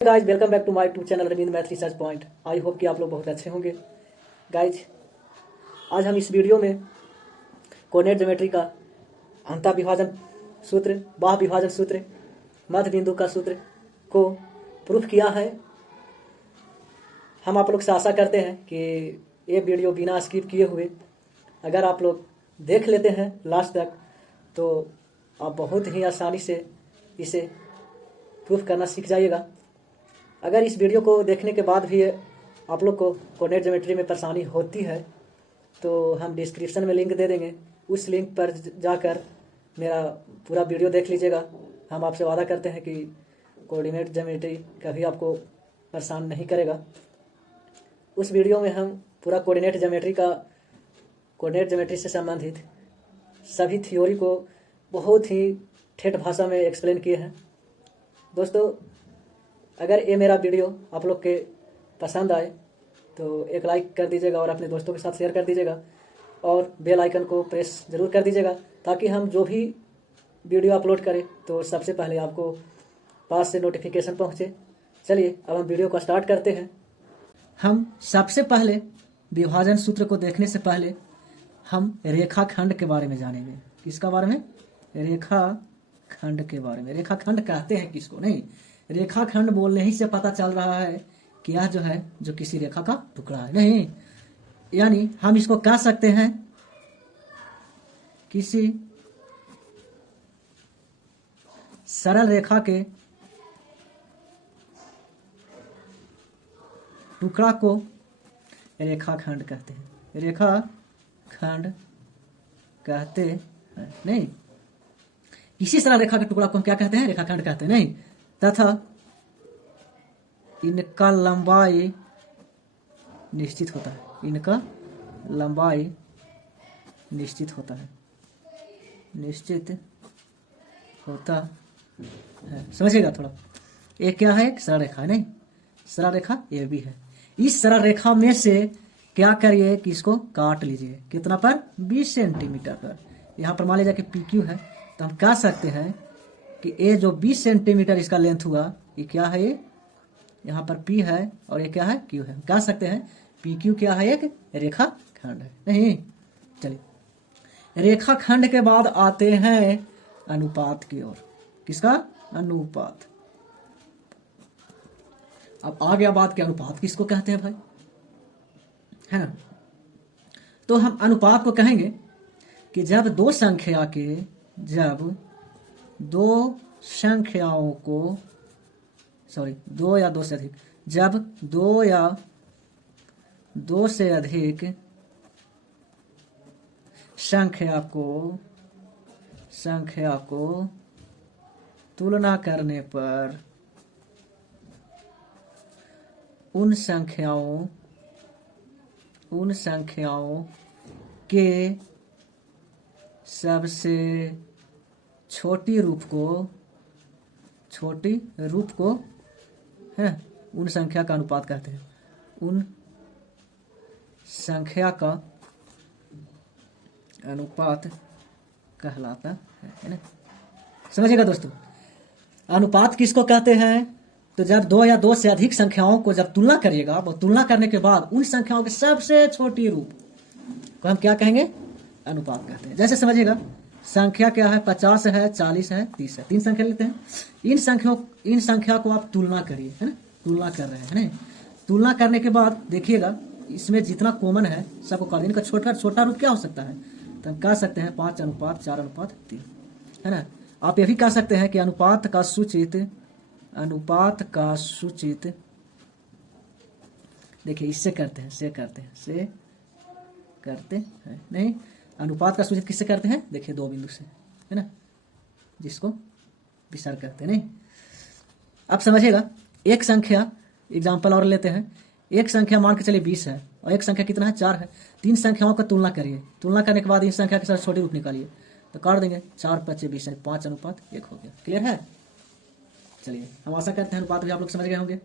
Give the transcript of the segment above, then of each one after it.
Guys welcome back to my YouTube channel Ravindra math research point. I hope कि आप लोग बहुत अच्छे होंगे। गाइज आज हम इस वीडियो में कोऑर्डिनेट ज्योमेट्री का अंतः विभाजन सूत्र, बाह्य विभाजन सूत्र, मध्य बिंदु का सूत्र को प्रूफ किया है। हम आप लोग से आशा करते हैं कि ये वीडियो बिना स्किप किए हुए अगर आप लोग देख लेते हैं लास्ट तक तो आप बहुत ही आसानी से इसे प्रूफ करना सीख जाइएगा। अगर इस वीडियो को देखने के बाद भी आप लोग को कोऑर्डिनेट ज्योमेट्री में परेशानी होती है तो हम डिस्क्रिप्शन में लिंक दे देंगे, उस लिंक पर जाकर मेरा पूरा वीडियो देख लीजिएगा। हम आपसे वादा करते हैं कि कोऑर्डिनेट ज्योमेट्री कभी आपको परेशान नहीं करेगा। उस वीडियो में हम पूरा कोऑर्डिनेट ज्योमेट्री से संबंधित सभी थ्योरी को बहुत ही ठेठ भाषा में एक्सप्लेन किए हैं। दोस्तों, अगर ये मेरा वीडियो आप लोग के पसंद आए तो एक लाइक कर दीजिएगा और अपने दोस्तों के साथ शेयर कर दीजिएगा और बेल आइकन को प्रेस ज़रूर कर दीजिएगा ताकि हम जो भी वीडियो अपलोड करें तो सबसे पहले आपको पास से नोटिफिकेशन पहुंचे। चलिए अब हम वीडियो को स्टार्ट करते हैं। हम सबसे पहले विभाजन सूत्र को देखने से पहले हम रेखाखंड के बारे में जानेंगे। किसका बारे में? रेखाखंड के बारे में। रेखाखंड कहते हैं किसको? नहीं, रेखाखंड बोलने ही से पता चल रहा है कि यह जो है जो किसी रेखा का टुकड़ा है। नहीं, यानी हम इसको कह सकते हैं किसी सरल रेखा के टुकड़ा को रेखाखंड कहते हैं। रेखाखंड कहते हैं। नहीं, किसी सरल रेखा के टुकड़ा को हम क्या कहते हैं? रेखाखंड कहते हैं। नहीं, तथा इनका लंबाई निश्चित होता है। इनका लंबाई निश्चित होता है। निश्चित होता है। समझिएगा थोड़ा। ये क्या है? एक सरल रेखा है। नहीं, सरल रेखा ये भी है। इस सरल रेखा में से क्या करिए कि इसको काट लीजिए। कितना पर? 20 सेंटीमीटर पर। यहाँ पर मान लीजिए कि PQ है तो हम कह सकते हैं कि ये जो 20 सेंटीमीटर इसका लेंथ हुआ ये क्या है? ये यहाँ पर P है और ये क्या है? Q है। कह सकते हैं PQ क्या है? एक रेखाखंड है। नहीं, चलिए रेखाखंड के बाद आते हैं अनुपात की ओर। किसका? अनुपात। अब आ गया बात कि अनुपात किसको कहते हैं भाई, है ना? तो हम अनुपात को कहेंगे कि जब दो संख्याओं को दो या दो से अधिक, जब दो या दो से अधिक संख्या को तुलना करने पर उन संख्याओं के सबसे छोटी रूप को है उन संख्या का अनुपात कहते हैं। उन संख्या का अनुपात कहलाता है ना? समझिएगा दोस्तों, अनुपात किसको कहते हैं? तो जब दो या दो से अधिक संख्याओं को जब तुलना करिएगा, वो तुलना करने के बाद उन संख्याओं के सबसे छोटी रूप को हम क्या कहेंगे? अनुपात कहते हैं। जैसे समझिएगा, संख्या क्या है? 50 है, 40 है, 30 है। 3 संख्या लेते हैं। इन संख्या को आप तुलना करिए, है ना? तुलना कर रहे हैं ना? तुलना करने के बाद देखिएगा इसमें जितना कॉमन है सबको कर दें। इनका छोटा रूप क्या हो सकता है? तो हम कह सकते हैं 5:4:3, है ना? आप ये भी कह सकते हैं कि अनुपात का सूचित देखिए इससे करते हैं। नहीं, अनुपात का सूचित किससे करते हैं? देखिए 2 बिंदु से, है ना, जिसको विसर्ग करते हैं। नहीं, अब समझिएगा एक संख्या एग्जांपल और लेते हैं। एक संख्या मान के चलिए 20 है और एक संख्या कितना है? 4 है। 3 संख्याओं का तुलना करिए। तुलना करने के बाद इन संख्या के साथ छोटे रूप निकालिए तो काट देंगे। 4:5=20 यानी 5:1 हो गया। क्लियर है? चलिए हम आशा करते हैं अनुपात भी आप लोग समझ गए होंगे।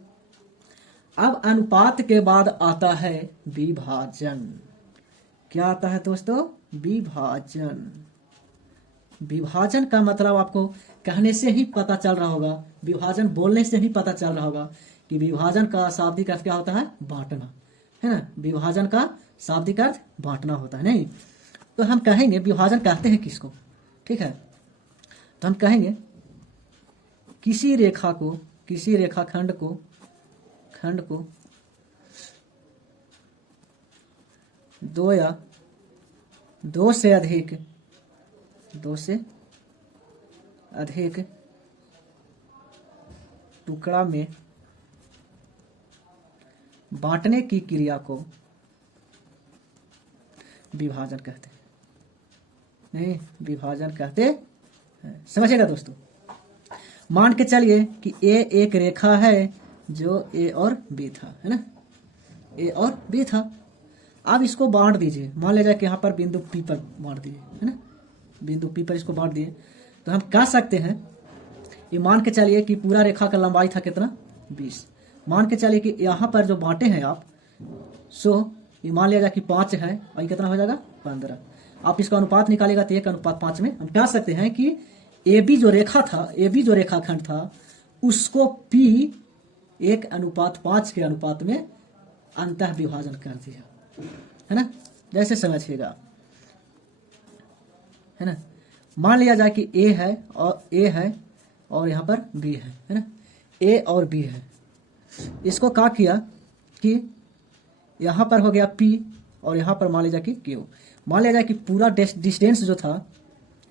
अब अनुपात के बाद आता है विभाजन। क्या आता है दोस्तों? विभाजन। विभाजन का मतलब आपको कहने से ही पता चल रहा होगा, विभाजन बोलने से ही पता चल रहा होगा कि विभाजन का शाब्दिक अर्थ क्या होता है, बांटना, है ना। विभाजन का शाब्दिक अर्थ बांटना होता है, नहीं। तो हम कहेंगे विभाजन कहते हैं किसको, ठीक है। तो हम कहेंगे किसी रेखा को, किसी रेखाखंड को, खंड को दो या दो से अधिक टुकड़ा में बांटने की क्रिया को विभाजन कहते हैं, नहीं, विभाजन कहते हैं। समझिएगा दोस्तों। मान के चलिए कि ए एक रेखा है जो ए और बी था, है ना, ए और बी था। अब इसको बांट दीजिए, मान लिया जाए कि यहाँ पर बिंदु पी पर बांट दिए, है ना, बिंदु पी पर इसको बांट दिए। तो हम कह सकते हैं, ये मान के चलिए कि पूरा रेखा का लंबाई था कितना, 20। मान के चलिए कि यहाँ पर जो बांटे हैं आप, सो ये मान लिया जाए कि 5 है और ये कितना हो जाएगा, 15। आप इसका अनुपात निकालेगा तो 1:5 में हम कह सकते हैं कि ए बी जो रेखा था, ए बी जो रेखाखंड था, उसको पी 1:5 के अनुपात में अंतः विभाजन कर दिया, है ना। जैसे समझिएगा, है ना। मान लिया जाए कि ए है और यहाँ पर बी है ना, ए और बी है। इसको क्या किया कि यहाँ पर हो गया पी और यहाँ पर मान लीजिए कि क्यू। मान लिया जाए कि पूरा डिस्टेंस जो था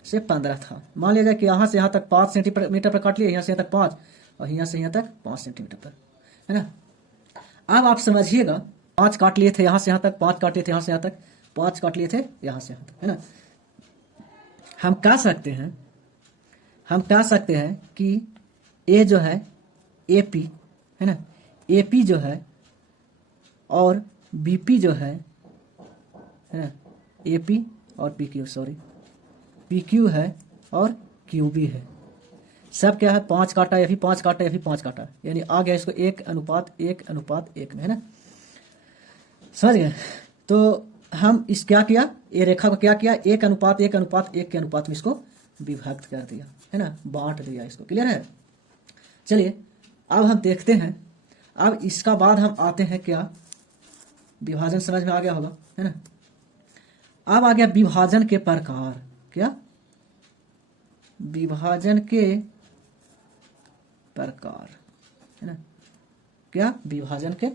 से 15 था। मान लिया जाए कि यहाँ से यहाँ तक 5 सेंटीमीटर पर काट लिए, यहाँ से यहाँ तक 5 और यहाँ से यहाँ तक 5 सेंटीमीटर पर, है ना। अब आप समझिएगा, 5 काट लिए थे यहाँ से यहाँ तक, 5 काट लिए थे यहाँ से यहाँ तक, 5 काट लिए थे यहाँ से यहाँ तक, है ना। हम कह सकते हैं कि ए जो है ए पी, है ना, ए पी जो है और बी पी जो है ना, ए पी और P Q, sorry P Q है और क्यू बी है। सब क्या है, 5 काटा, ये भी 5 काटा, ये भी 5 काटा, यानी आ गया इसको 1:1:1 में, है ना। समझ गए। तो हम इस क्या किया, ये रेखा को क्या किया, 1:1:1 के अनुपात में इसको विभक्त कर दिया, है ना, बांट दिया इसको। क्लियर है। चलिए अब हम देखते हैं, अब इसका बाद हम आते हैं क्या, विभाजन समझ में आ गया होगा, है ना। अब आ गया विभाजन के प्रकार, क्या, विभाजन के प्रकार, है ना, क्या, विभाजन के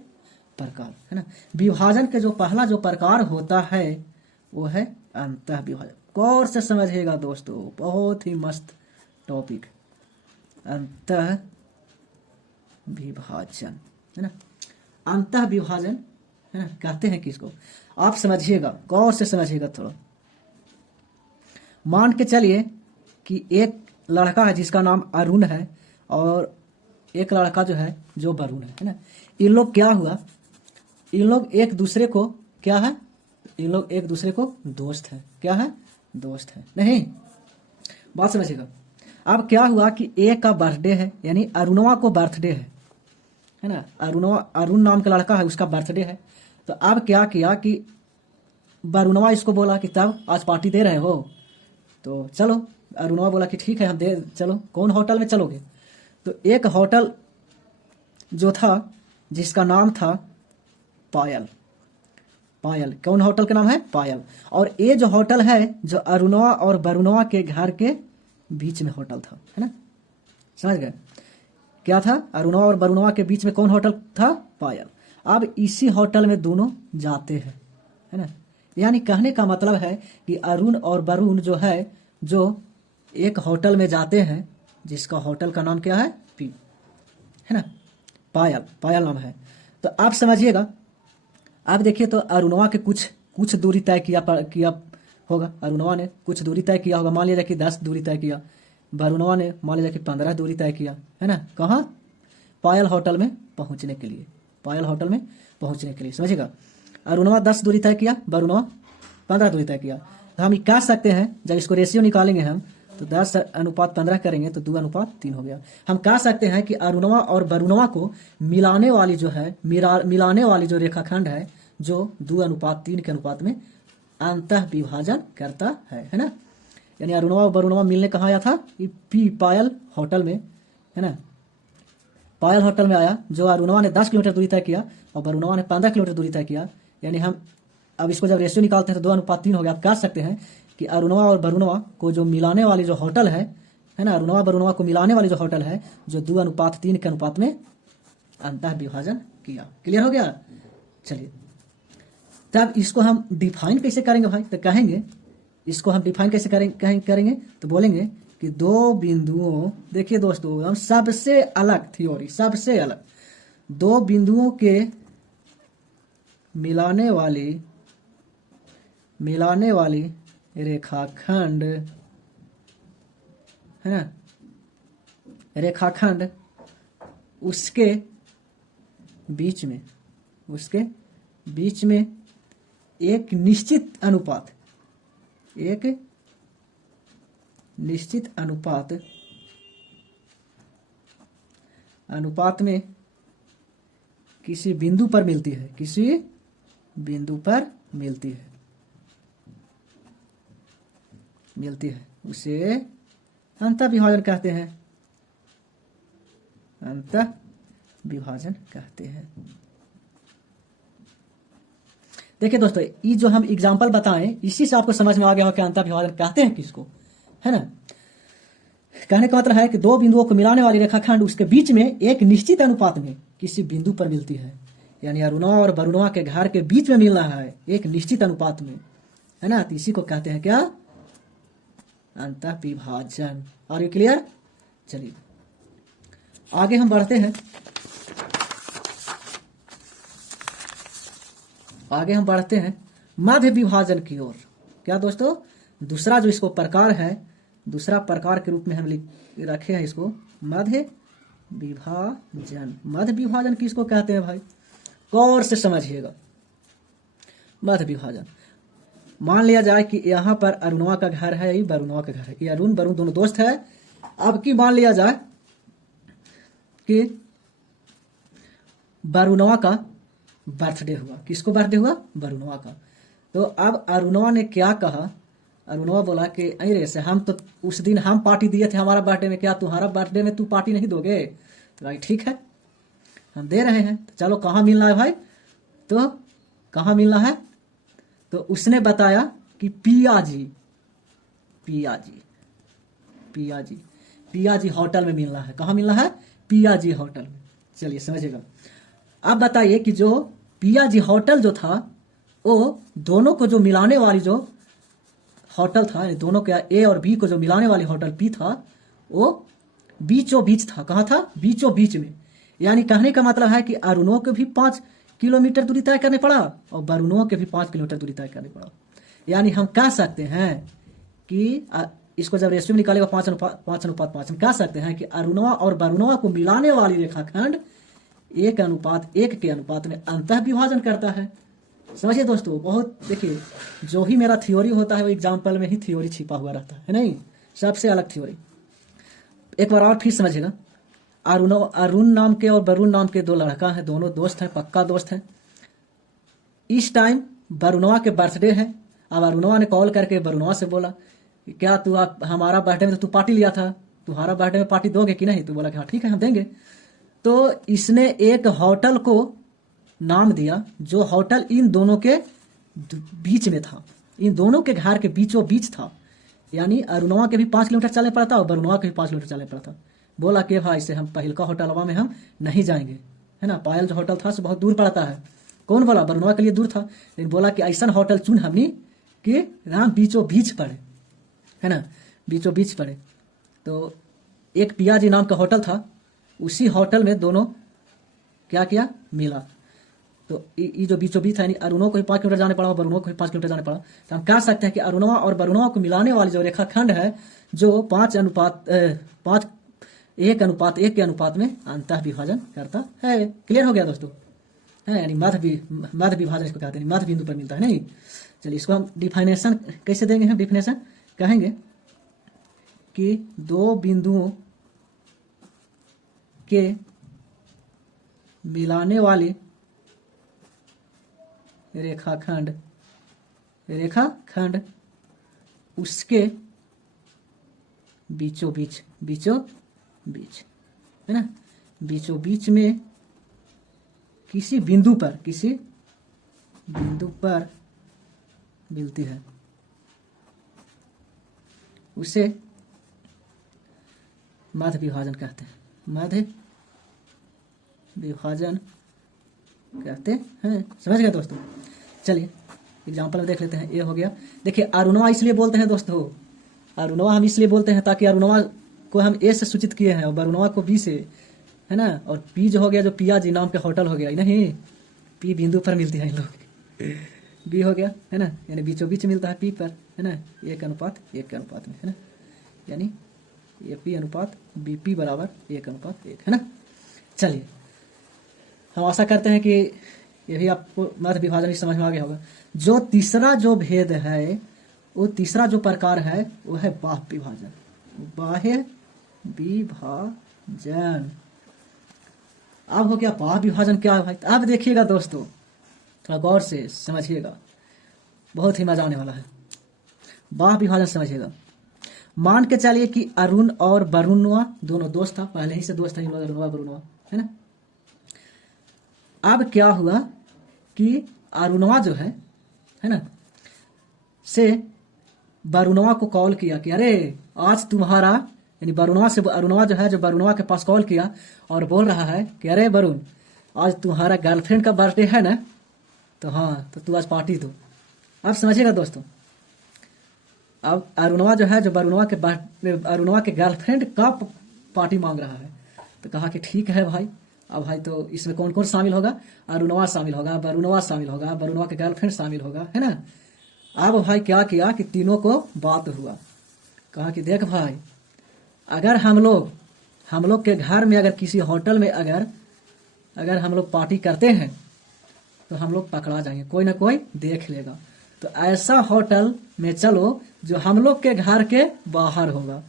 प्रकार, है ना। विभाजन के जो पहला जो प्रकार होता है वो है अंतः विभाजन। गौर से समझिएगा दोस्तों, बहुत ही मस्त टॉपिक, अंतः विभाजन, है ना। अंतः विभाजन, है ना, कहते हैं किसको, आप समझिएगा, गौर से समझिएगा थोड़ा। मान के चलिए कि एक लड़का है जिसका नाम अरुण है और एक लड़का जो है जो वरुण है ना। इन लोग क्या हुआ, इन लोग एक दूसरे को क्या है, इन लोग एक दूसरे को दोस्त है, क्या है, दोस्त है, नहीं, बात समझिएगा। अब क्या हुआ कि ए का बर्थडे है, यानी अरुणवा को बर्थडे है ना, अरुण नाम का लड़का है, उसका बर्थडे है। तो अब क्या किया कि वरुणवा इसको बोला कि तब आज पार्टी दे रहे हो, तो चलो। अरुणवा बोला कि ठीक है हम दे, चलो कौन होटल में चलोगे। तो एक होटल जो था जिसका नाम था पायल, कौन होटल का नाम है, पायल। और ये जो होटल है जो अरुणवा और वरुणवा के घर के बीच में होटल था, है ना, समझ गए। क्या था, अरुणवा और वरुणवा के बीच में कौन होटल था, पायल। अब इसी होटल में दोनों जाते हैं, है ना। यानी कहने का मतलब है कि अरुण और वरुण जो है, जो एक होटल में जाते हैं जिसका होटल का नाम क्या है, पी, है ना, पायल नाम है। तो आप समझिएगा। आप देखिए तो अरुणवा के कुछ दूरी तय किया होगा, अरुणवा ने कुछ दूरी तय किया होगा, मान लीजिए कि 10 दूरी तय किया। वरुणवा ने मान लीजिए कि 15 दूरी तय किया, है ना, कहाँ, पायल होटल में पहुंचने के लिए, पायल होटल में पहुंचने के लिए, समझिएगा। अरुणवा 10 दूरी तय किया, वरुणवा 15 दूरी तय किया। तो हम कह सकते हैं, जब इसको रेशियो निकालेंगे हम, तो 10:15 करेंगे तो 2:3 हो गया। हम कह सकते हैं कि अरुणवा और वरुणवा को मिलाने वाली जो है, मिलाने वाली जो रेखाखंड है, जो 2:3 के अनुपात में अंतः विभाजन करता है ना। यानी अरुणवा और वरुणवा मिलने कहाँ आया था? पायल होटल में, है ना। पायल होटल में आया, जो अरुणवा ने 10 किलोमीटर दूरी तय किया और वरुणवा ने 15 किलोमीटर दूरी तय किया। यानी हम अब इसको जब रेशियो निकालते हैं तो 2:3 हो गया। आप कह सकते हैं कि अरुणवा और वरुणवा को जो मिलाने वाली जो होटल है ना, अरुणवा वरुणवा को मिलाने वाली जो होटल है, जो 2:3 के अनुपात में अंतः विभाजन किया। क्लियर हो गया? चलिए, तब इसको हम डिफाइन कैसे करेंगे भाई? तो कहेंगे, इसको हम डिफाइन कैसे करेंगे तो बोलेंगे कि दो बिंदुओं, देखिए दोस्तों, हम सबसे अलग थ्योरी, सबसे अलग, दो बिंदुओं के मिलाने वाली रेखाखंड, है ना, रेखाखंड, उसके बीच में एक निश्चित अनुपात में किसी बिंदु पर मिलती है, उसे अंतः विभाजन कहते हैं। देखिए दोस्तों, ये जो हम एग्जाम्पल बताएं, इसी से आपको समझ में आ गया हो कि अंतः विभाजन कहते हैं किसको, है ना। कहने का मतलब है कि दो बिंदुओं को मिलाने वाली रेखाखंड उसके बीच में एक निश्चित अनुपात में किसी बिंदु पर मिलती है। यानी अरुणवा और वरुणवा के घर के बीच में मिलना है एक निश्चित अनुपात में, है ना। तो इसी को कहते हैं क्या? अंतः विभाजन। Are you clear? चलिए आगे हम बढ़ते हैं मध्य विभाजन की ओर। क्या दोस्तों? दूसरा जो इसको प्रकार है, दूसरा प्रकार के रूप में हम रखे हैं इसको मध्य विभाजन। मध्य विभाजन किसको कहते हैं भाई? गौर से समझिएगा। मध्य विभाजन, मान लिया जाए कि यहाँ पर अरुणवा का घर है, ये वरुणवा का घर है, ये अरुण वरुण दोनों दोस्त है। अब की मान लिया जाए कि वरुणवा का बर्थडे हुआ। किसको बर्थडे हुआ? वरुणवा का। तो अब अरुणवा ने क्या कहा? अरुणवा बोला कि अरे से हम तो उस दिन हम पार्टी दिए थे हमारा बर्थडे में, क्या तुम्हारा बर्थडे में तू पार्टी नहीं दोगे? तो भाई ठीक है, हम दे रहे हैं, तो चलो कहाँ मिलना है भाई? तो कहाँ मिलना है? तो उसने बताया कि पियाजी होटल में मिलना है। कहाँ मिलना है? पियाजी होटल में। चलिए समझिएगा। अब बताइए कि जो पियाजी होटल जो था, वो दोनों को जो मिलाने वाली जो होटल था, दोनों के ए और बी को जो मिलाने वाली होटल पी था, वो बीचों बीच था। कहाँ था? बीचों बीच में। यानी कहने का मतलब है कि अरुणों को भी 5 किलोमीटर दूरी तय करने पड़ा और वरुणों के भी 5 किलोमीटर दूरी तय करने पड़ा। यानी हम कह सकते हैं कि इसको जब रेशियो में निकालेगा 5:5, हम कह सकते हैं कि अरुणवा और वरुणवा को मिलाने वाली रेखाखंड 1:1 के अनुपात में अंतः विभाजन करता है। समझिए दोस्तों, बहुत देखिए, जो ही मेरा थ्योरी होता है वो एग्जाम्पल में ही थ्योरी छिपा हुआ रहता है नहीं, सबसे अलग थ्योरी। एक बार और फिर समझिएगा। अरुण नाम के और वरुण नाम के दो लड़का हैं, दोनों दोस्त हैं, पक्का दोस्त हैं। इस टाइम वरुणवा के बर्थडे है। अब अरुणवा ने कॉल करके वरुणवा से बोला, क्या तू हमारा बर्थडे में तो तू पार्टी लिया था, तुम्हारा बर्थडे में पार्टी दोगे कि नहीं? तो बोला कि हाँ ठीक है हम देंगे। तो इसने एक होटल को नाम दिया, जो होटल इन दोनों के बीच में था, इन दोनों के घर के बीचों बीच था। यानी अरुणवा के भी 5 किलोमीटर चलने पड़ा था और वरुणवा के भी 5 किलोमीटर चलने पड़ा था। बोला कि भाई से हम पहिलका होटलवा में हम नहीं जाएंगे, है ना। पायल जो होटल था से बहुत दूर पड़ता है। कौन बोला? वरुणवा के लिए दूर था, लेकिन बोला कि ऐसा होटल चुन हमनी कि राम बीचों बीच पड़े, है ना, बीचों बीच पड़े। तो एक पियाजी नाम का होटल था, उसी होटल में दोनों क्या किया? मिला। तो ये जो बीचों बीच है, यानी अरुणों को भी 5 किलोमीटर जाने पड़ा और वरुणों को भी 5 किलोमीटर जाने पड़ा। तो हम कह सकते हैं कि अरुणवा और वरुणवा को मिलाने वाली जो रेखाखंड है, जो 5:1 के अनुपात में अंतः विभाजन करता है। क्लियर हो गया दोस्तों? है, यानी मध्य विभाजन इसको कहते हैं, मध्य बिंदु पर मिलता है नहीं। चलिए इसको हम डिफाइनेशन कैसे देंगे? हम डिफिनेशन कहेंगे कि दो बिंदुओं के मिलाने वाली रेखाखंड उसके बीचों बीच, बीचों बीच, है ना, बीचों बीच में किसी बिंदु पर मिलती है, उसे मध्य विभाजन कहते हैं। मध्य विभाजन कहते हैं। समझ गए दोस्तों? चलिए एग्जाम्पल में देख लेते हैं। ये हो गया। देखिए अरुणवा इसलिए बोलते हैं दोस्तों, अरुणवा हम इसलिए बोलते हैं ताकि अरुणवा को हम ए से सूचित किए हैं और बरुणवा को बी से, है ना। और पी जो हो गया, जो पिया जी नाम के होटल हो गया, नहीं, पी बिंदु पर मिलती है इन लोग। बी हो गया, है ना, यानी बीचों बीच मिलता है पी पर, है ना, 1:1 के अनुपात में, है ना, यानी ए पी अनुपात बी पी बराबर 1:1, है ना। चलिए हम आशा करते हैं कि ये भी आपको मध्य विभाजन समझ में आ गया होगा। जो तीसरा जो भेद है, वो तीसरा जो प्रकार है वो है बाह्य विभाजन। बाह्य विभाजन। अब हो गया बाह्य विभाजन क्या है भाई? अब देखिएगा दोस्तों, थोड़ा गौर से समझिएगा, बहुत ही मजा आने वाला है। बाह्य विभाजन समझिएगा। मान के चलिए कि अरुण और वरुणवा दोनों दोस्त था, पहले ही से दोस्त था इन लोग, अरुणवा वरुणवा, है ना। अब क्या हुआ कि अरुणवा जो है ना, से वरुणवा को कॉल किया कि अरे आज तुम्हारा, यानी वरुणवा से अरुणवा जो है, जो वरुणवा के पास कॉल किया और बोल रहा है कि अरे वरुण, आज तुम्हारा गर्लफ्रेंड का बर्थडे है ना, तो हाँ, तो तू आज पार्टी दो। अब समझिएगा दोस्तों, अब अरुणवा जो है, जो अरुणवा के गर्लफ्रेंड का पार्टी मांग रहा है, तो कहा कि ठीक है भाई। अब भाई तो इसमें कौन कौन शामिल होगा? अरुणवा शामिल होगा, वरुणवा शामिल होगा, वरुणवा के गर्लफ्रेंड शामिल होगा, है ना। अब भाई क्या किया कि तीनों को बात हुआ, कहा कि देख भाई, अगर हम लोग के घर में अगर किसी होटल में अगर हम लोग पार्टी करते हैं तो हम लोग पकड़ा जाएंगे, कोई ना कोई देख लेगा। तो ऐसा होटल में चलो जो हम लोग के घर के बाहर होगा।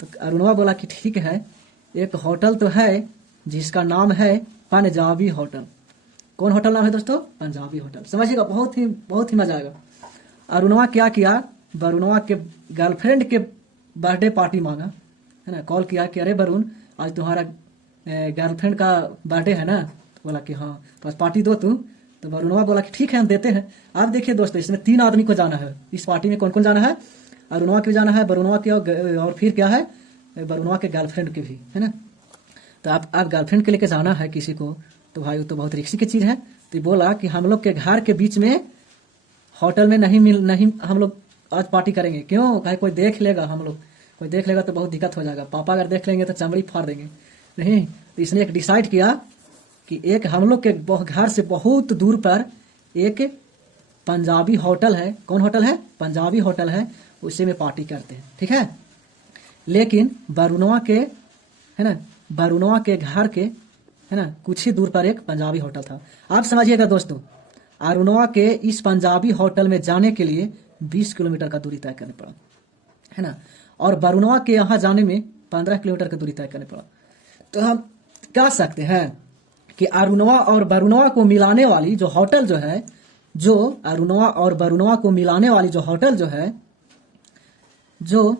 तो अरुणवा बोला कि ठीक है, एक होटल तो है जिसका नाम है पंजाबी होटल। कौन होटल नाम है दोस्तों? पंजाबी होटल। समझिएगा, बहुत ही मजा आएगा। अरुणवा क्या किया, वरुणवा के गर्लफ्रेंड के बर्थडे पार्टी मांगा, है ना, कॉल किया कि अरे वरुण, आज तुम्हारा गर्लफ्रेंड का बर्थडे है ना, तो बोला कि हाँ, तो आज पार्टी दो तू। तो वरुणवा बोला कि ठीक है, हम देते हैं। अब देखिए दोस्तों, इसमें 3 आदमी को जाना है इस पार्टी में। कौन कौन जाना है? अरुणवा के जाना है, वरुणवा के, और फिर क्या है, वरुणवा के गर्लफ्रेंड के भी, है ना। तो आप गर्लफ्रेंड के लेके जाना है किसी को, तो भाई वो तो बहुत रिक्सी की चीज़ है। तो बोला कि हम लोग के घर के बीच में होटल में नहीं हम लोग आज पार्टी करेंगे। क्यों? कहे कोई देख लेगा, कोई देख लेगा तो बहुत दिक्कत हो जाएगा, पापा अगर देख लेंगे तो चमड़ी फाड़ देंगे। नहीं, तो इसने एक डिसाइड किया कि एक हम लोग के घर से बहुत दूर पर एक पंजाबी होटल है। कौन होटल है? पंजाबी होटल है, उसी में पार्टी करते हैं, ठीक है। लेकिन वरुणवा के, है ना, वरुणवा के घर के, है ना, कुछ ही दूर पर एक पंजाबी होटल था। आप समझिएगा दोस्तों, अरुणवा के इस पंजाबी होटल में जाने के लिए 20 किलोमीटर का दूरी तय करनी पड़ा, है ना, और वरुणवा के यहाँ जाने में 15 किलोमीटर का दूरी तय करनी पड़ा। तो हम कह सकते हैं कि अरुणवा और वरुणवा को मिलाने वाली जो होटल जो है, जो अरुणवा और वरुणवा को मिलाने वाली जो होटल जो है, जो,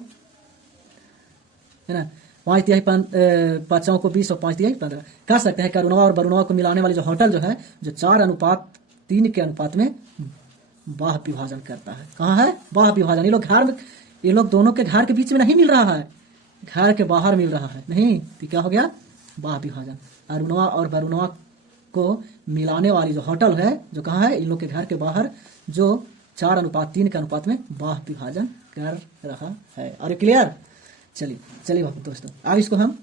है ना, 5 को 20 और 5 कह सकते हैं कि अरुणवा और वरुणवा को मिलाने वाली जो होटल जो है, जो 4:3 के अनुपात में बाह्य विभाजन करता है। कहाँ है बाह्य विभाजन? ये लोग दोनों के घर के बीच में नहीं मिल रहा है, घर के बाहर मिल रहा है। नहीं, तो क्या हो गया? बाह्य विभाजन। अरुणवा और वरुणवा को मिलाने वाली जो होटल है, जो कहाँ है? इन लोग के घर के बाहर, जो 4:3 के अनुपात में बाह्य विभाजन कर रहा है। और क्लियर? चलिए दोस्तों, अब इसको हम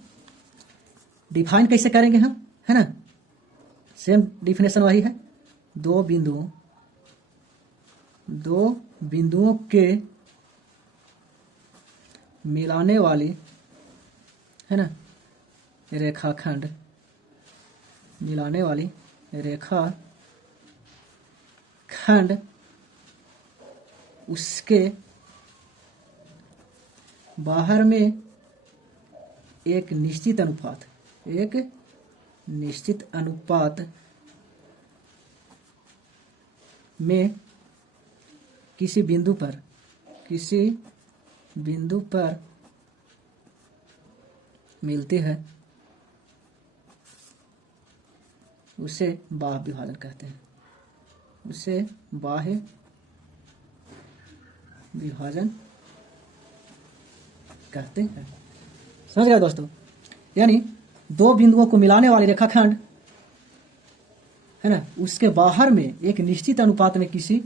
डिफाइन कैसे करेंगे हम, है ना। सेम डिफिनेशन वही है, दो बिंदुओं के मिलाने वाली, है ना, रेखाखंड, मिलाने वाली रेखा खंड, उसके बाहर में एक निश्चित अनुपात में किसी बिंदु पर मिलती है उसे बाह्य विभाजन कहते हैं, उसे बाह्य विभाजन कहते हैं। समझ गए दोस्तों? यानी दो बिंदुओं को मिलाने वाली रेखाखंड है ना, उसके बाहर में एक निश्चित अनुपात में किसी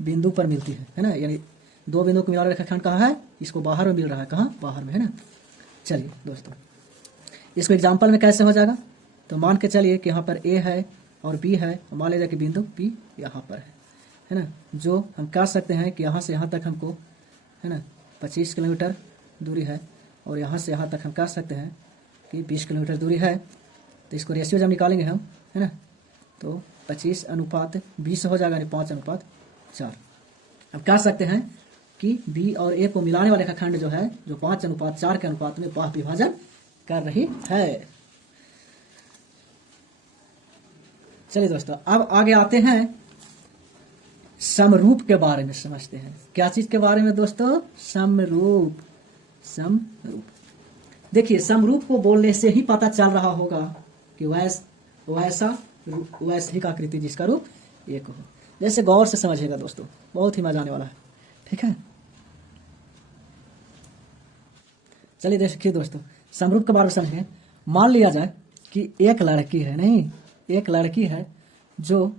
बिंदु पर मिलती है ना। यानी दो बिंदुओं को मिलाने वाली रेखाखंड कहाँ है? इसको बाहर में मिल रहा है। कहाँ? बाहर में, है ना। चलिए दोस्तों, इसको एग्जाम्पल में कैसे हो जाएगा? तो मान के चलिए कि यहाँ पर ए है और बी है, मान लीजिए कि बिंदु बी यहाँ पर है ना। जो हम कह सकते हैं कि यहाँ से यहाँ तक हमको, है ना, 25 किलोमीटर दूरी है, और यहाँ से यहाँ तक हम कह सकते हैं कि 20 किलोमीटर दूरी है। तो इसको रेशियो जब निकालेंगे हम, है ना, तो 25:20 हो जाएगा, यानी 5:4। अब कह सकते हैं कि बी और ए को मिलाने वाले रेखाखंड जो है, जो 5:4 के अनुपात में बाह्य विभाजन कर रही है। चलिए दोस्तों, अब आगे आते हैं समरूप के बारे में समझते हैं। क्या चीज के बारे में दोस्तों? समरूप। समरूप, देखिए, समरूप को बोलने से ही पता चल रहा होगा कि वैश्विक आकृति जिसका रूप एक हो। जैसे गौर से समझिएगा दोस्तों, बहुत ही मजा आने वाला है, ठीक है। चलिए देखिए दोस्तों, समरूप के बारे में समझें। मान लिया जाए कि एक लड़की है, नहीं, एक लड़की है जो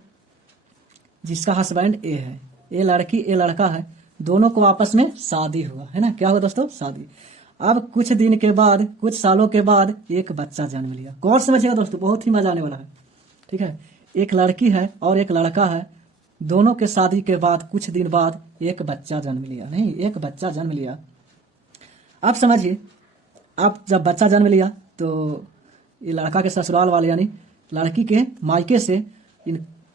जिसका हस्बैंड ए है, ए लड़की ए लड़का है, दोनों को आपस में शादी हुआ, है ना। क्या हुआ दोस्तों? शादी। अब कुछ दिन के बाद, कुछ सालों के बाद एक बच्चा जन्म लिया। गौर समझिएगा दोस्तों, बहुत ही मजा आने वाला है, ठीक है। एक लड़की है और एक लड़का है, दोनों के शादी के बाद कुछ दिन बाद एक बच्चा जन्म लिया, नहीं, एक बच्चा जन्म लिया। अब समझिए, अब जब बच्चा जन्म लिया तो ये लड़का के ससुराल वाले, यानी लड़की के मायके से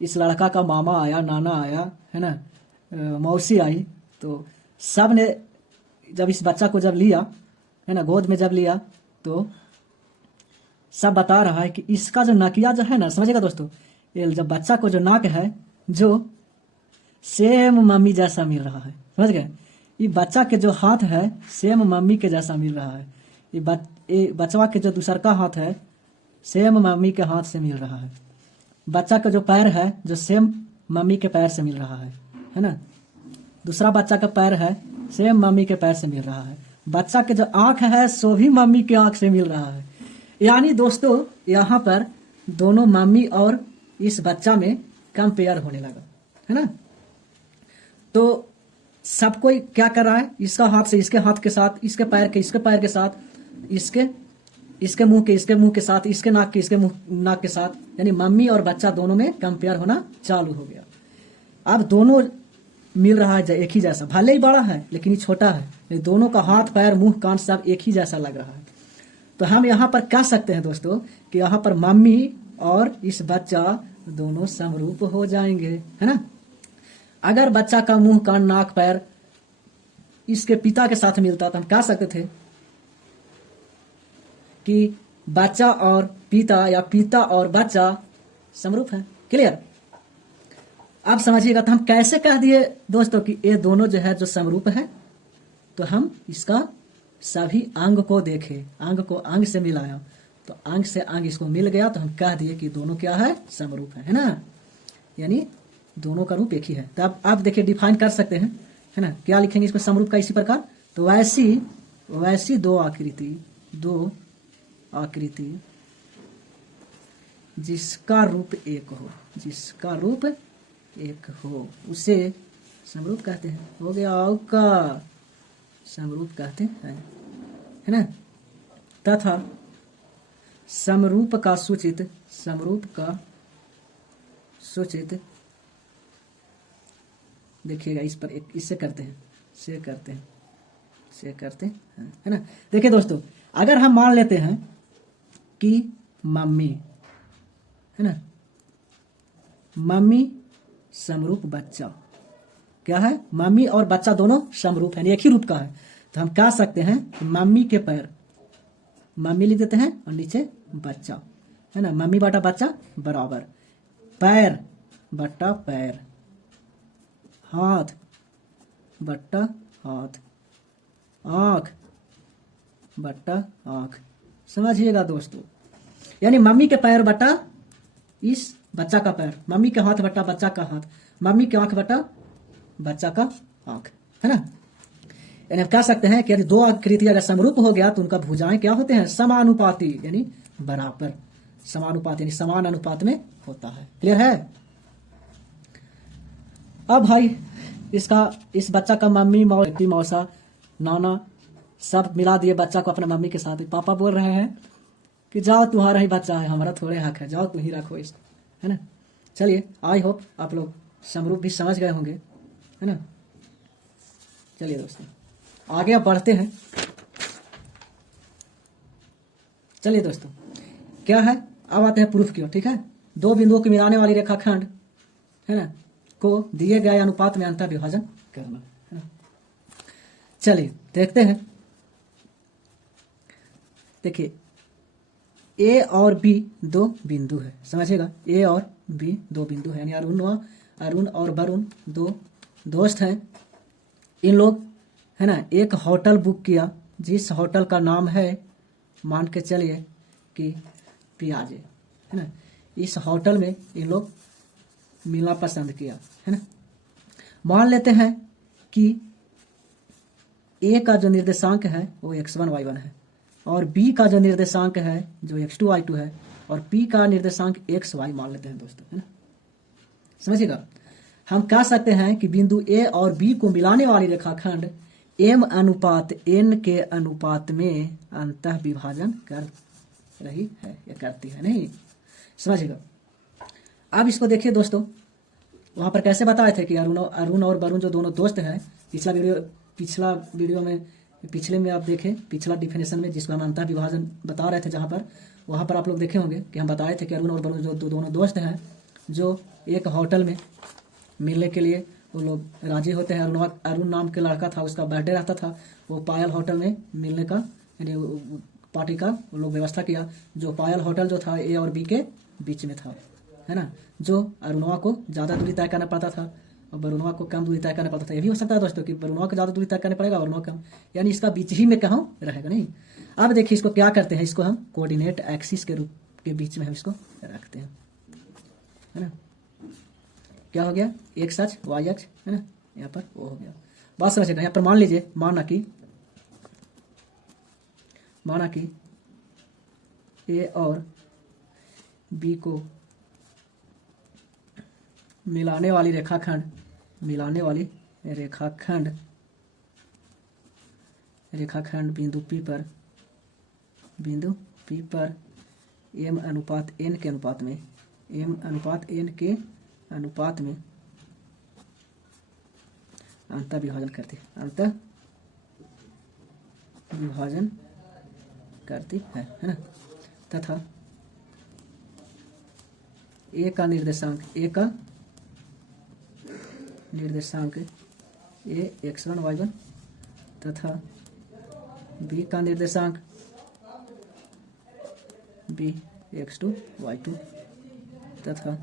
इस लड़का का मामा आया, नाना आया, है ना, मौसी आई। तो सब ने जब इस बच्चा को जब लिया, है ना, गोद में जब लिया, तो सब बता रहा है कि इसका जो नकिया जो है ना, समझिएगा दोस्तों, ये जब बच्चा को जो नाक है, जो सेम मम्मी जैसा मिल रहा है। समझ गए? ये बच्चा के जो हाथ है सेम मम्मी के जैसा मिल रहा है। ये बचवा के जो दूसर का हाथ है सेम मम्मी के हाथ से मिल रहा है। बच्चा का जो पैर है जो सेम मम्मी के पैर से मिल रहा है ना। दूसरा बच्चा का पैर है सेम मम्मी के पैर से मिल रहा है। बच्चा के जो आंख है सो भी मम्मी के आंख से मिल रहा है। यानी दोस्तों यहाँ पर दोनों मम्मी और इस बच्चा में कंपेयर होने लगा, है ना। तो सब कोई क्या कर रहा है, इसका हाथ से इसके हाथ के साथ, इसके पैर के साथ, इसके मुंह के साथ, इसके नाक के नाक के साथ, यानी मम्मी और बच्चा दोनों में कंपेयर होना चालू हो गया। अब दोनों मिल रहा है एक ही जैसा, भले ही बड़ा है लेकिन ये छोटा है, लेकिन दोनों का हाथ पैर मुंह कान सब एक ही जैसा लग रहा है। तो हम यहाँ पर कह सकते हैं दोस्तों कि यहाँ पर मम्मी और इस बच्चा दोनों समरूप हो जाएंगे, है ना। अगर बच्चा का मुंह कान नाक पैर इसके पिता के साथ मिलता तो हम कह सकते थे कि बच्चा और पिता या पिता और बच्चा समरूप है। क्लियर? अब समझिएगा, तो हम कैसे कह दिए दोस्तों कि ये दोनों जो है जो समरूप है। तो हम इसका सभी अंग को देखे, अंग को अंग से मिलाया, तो अंग से अंग इसको मिल गया, तो हम कह दिए कि दोनों क्या है, समरूप है ना। यानी दोनों का रूप एक ही है। तो अब आप देखिए डिफाइन कर सकते हैं, है ना। क्या लिखेंगे इसको समरूप का इसी प्रकार, तो वैसी दो आकृति जिसका रूप एक हो, उसे समरूप कहते हैं। हो गया का समरूप कहते हैं, है ना। तथा समरूप का सूचित देखिएगा, इस पर इससे करते हैं, से करते हैं, है ना। देखिए दोस्तों, अगर हम मान लेते हैं कि मम्मी, है ना, मम्मी समरूप बच्चा, क्या है, मम्मी और बच्चा दोनों समरूप है, एक ही रूप का है। तो हम कह सकते हैं कि मम्मी के पैर, मम्मी लिख देते हैं और नीचे बच्चा, है ना, मम्मी बटा बच्चा बराबर, पैर बटा पैर, हाथ बट्टा हाथ, आँख बट्टा आँख, समझिएगा दोस्तों, यानी मम्मी के पैर बटा इस बच्चा का पैर, मम्मी के हाथ बटा बच्चा का हाथ, मम्मी की आंख बटा बच्चा का आंख, है ना। यानी कह सकते हैं कि यदि दो आकृति अगर समरूप हो गया तो उनका भुजाएं क्या होते हैं, समानुपाती, यानी बराबर, समानुपात यानी समान अनुपात में होता है। क्लियर है। अब भाई इसका इस बच्चा का मम्मी मौसा नाना सब मिला दिए बच्चा को अपने मम्मी के साथ। पापा बोल रहे हैं कि जाओ तुम्हारा ही बच्चा है, हमारा थोड़े हक है, जाओ तुम ही रखो इसको, है ना। चलिए, आई होप आप लोग समरूप भी समझ गए होंगे, है ना। चलिए दोस्तों आगे अब बढ़ते हैं। चलिए दोस्तों क्या है, अब आते हैं प्रूफ की ओर। ठीक है, दो बिंदुओं को मिलाने वाली रेखाखंड, है ना, को दिए गए अनुपात में अंतर विभाजन करना, है ना। चलिए देखते हैं। देखिए ए और बी दो बिंदु है, समझिएगा, ए और बी दो बिंदु है, यानी अरुण और वरुण दो दोस्त हैं। इन लोग, है ना, एक होटल बुक किया जिस होटल का नाम है, मान के चलिए कि पियाजे, है ना। इस होटल में इन लोग मिलना पसंद किया, है ना। मान लेते हैं कि ए का जो निर्देशांक है वो x1 y1 है, और बी का जो निर्देशांक है जो x2 y2 है, और पी का निर्देशांक xy मान लेते हैं दोस्तों, है ना। समझिएगा, हम कह सकते हैं कि बिंदु ए और बी को मिलाने वाली रेखाखंड m अनुपात n के अनुपात में अंतः विभाजन कर रही है या करती है, नहीं। समझिएगा। अब इसको देखिए दोस्तों, वहां पर कैसे बताए थे कि अरुण और वरुण जो दोनों दोस्त हैं, पिछले में आप देखें, पिछला डिफिनेशन में जिसको हम अंतर विभाजन बता रहे थे, जहां पर वहां पर आप लोग देखे होंगे कि हम बताए थे कि अरुण और वरुण जो दोनों दोस्त हैं, जो एक होटल में मिलने के लिए वो लोग राजी होते हैं। अरुण नाम के लड़का था, उसका बर्थडे रहता था, वो पायल होटल में मिलने का, यानी पार्टी का वो लोग व्यवस्था किया। जो पायल होटल जो था ए और बी के बीच में था, है ना, जो अरुणवा को ज़्यादा दूरी तय करना पड़ता था और वरुणवा को कम दूरी तय करना पड़ता था। ये भी हो सकता है दोस्तों कि वरुणवा को ज़्यादा दूरी तय करना पड़ेगा, वरुणवा कम, यानी इसका बीच ही में कहाँ रहेगा, नहीं। अब देखिए इसको क्या करते हैं, इसको हम कोऑर्डिनेट एक्सिस के रूप के बीच में हम इसको रखते हैं, है ना। क्या हो गया, एक्स अक्ष वाई अक्ष, है ना, यहाँ पर वो हो गया। बात समझिएगा। यहाँ पर मान लीजिए, माना कि ए और बी को मिलाने वाली रेखाखंड बिंदु P पर m अनुपात n के अनुपात में अंतर विभाजन करती है, ना, तथा ए का निर्देशांक ए x1 y1 तथा बी का निर्देशांक बी x2 y2 तथा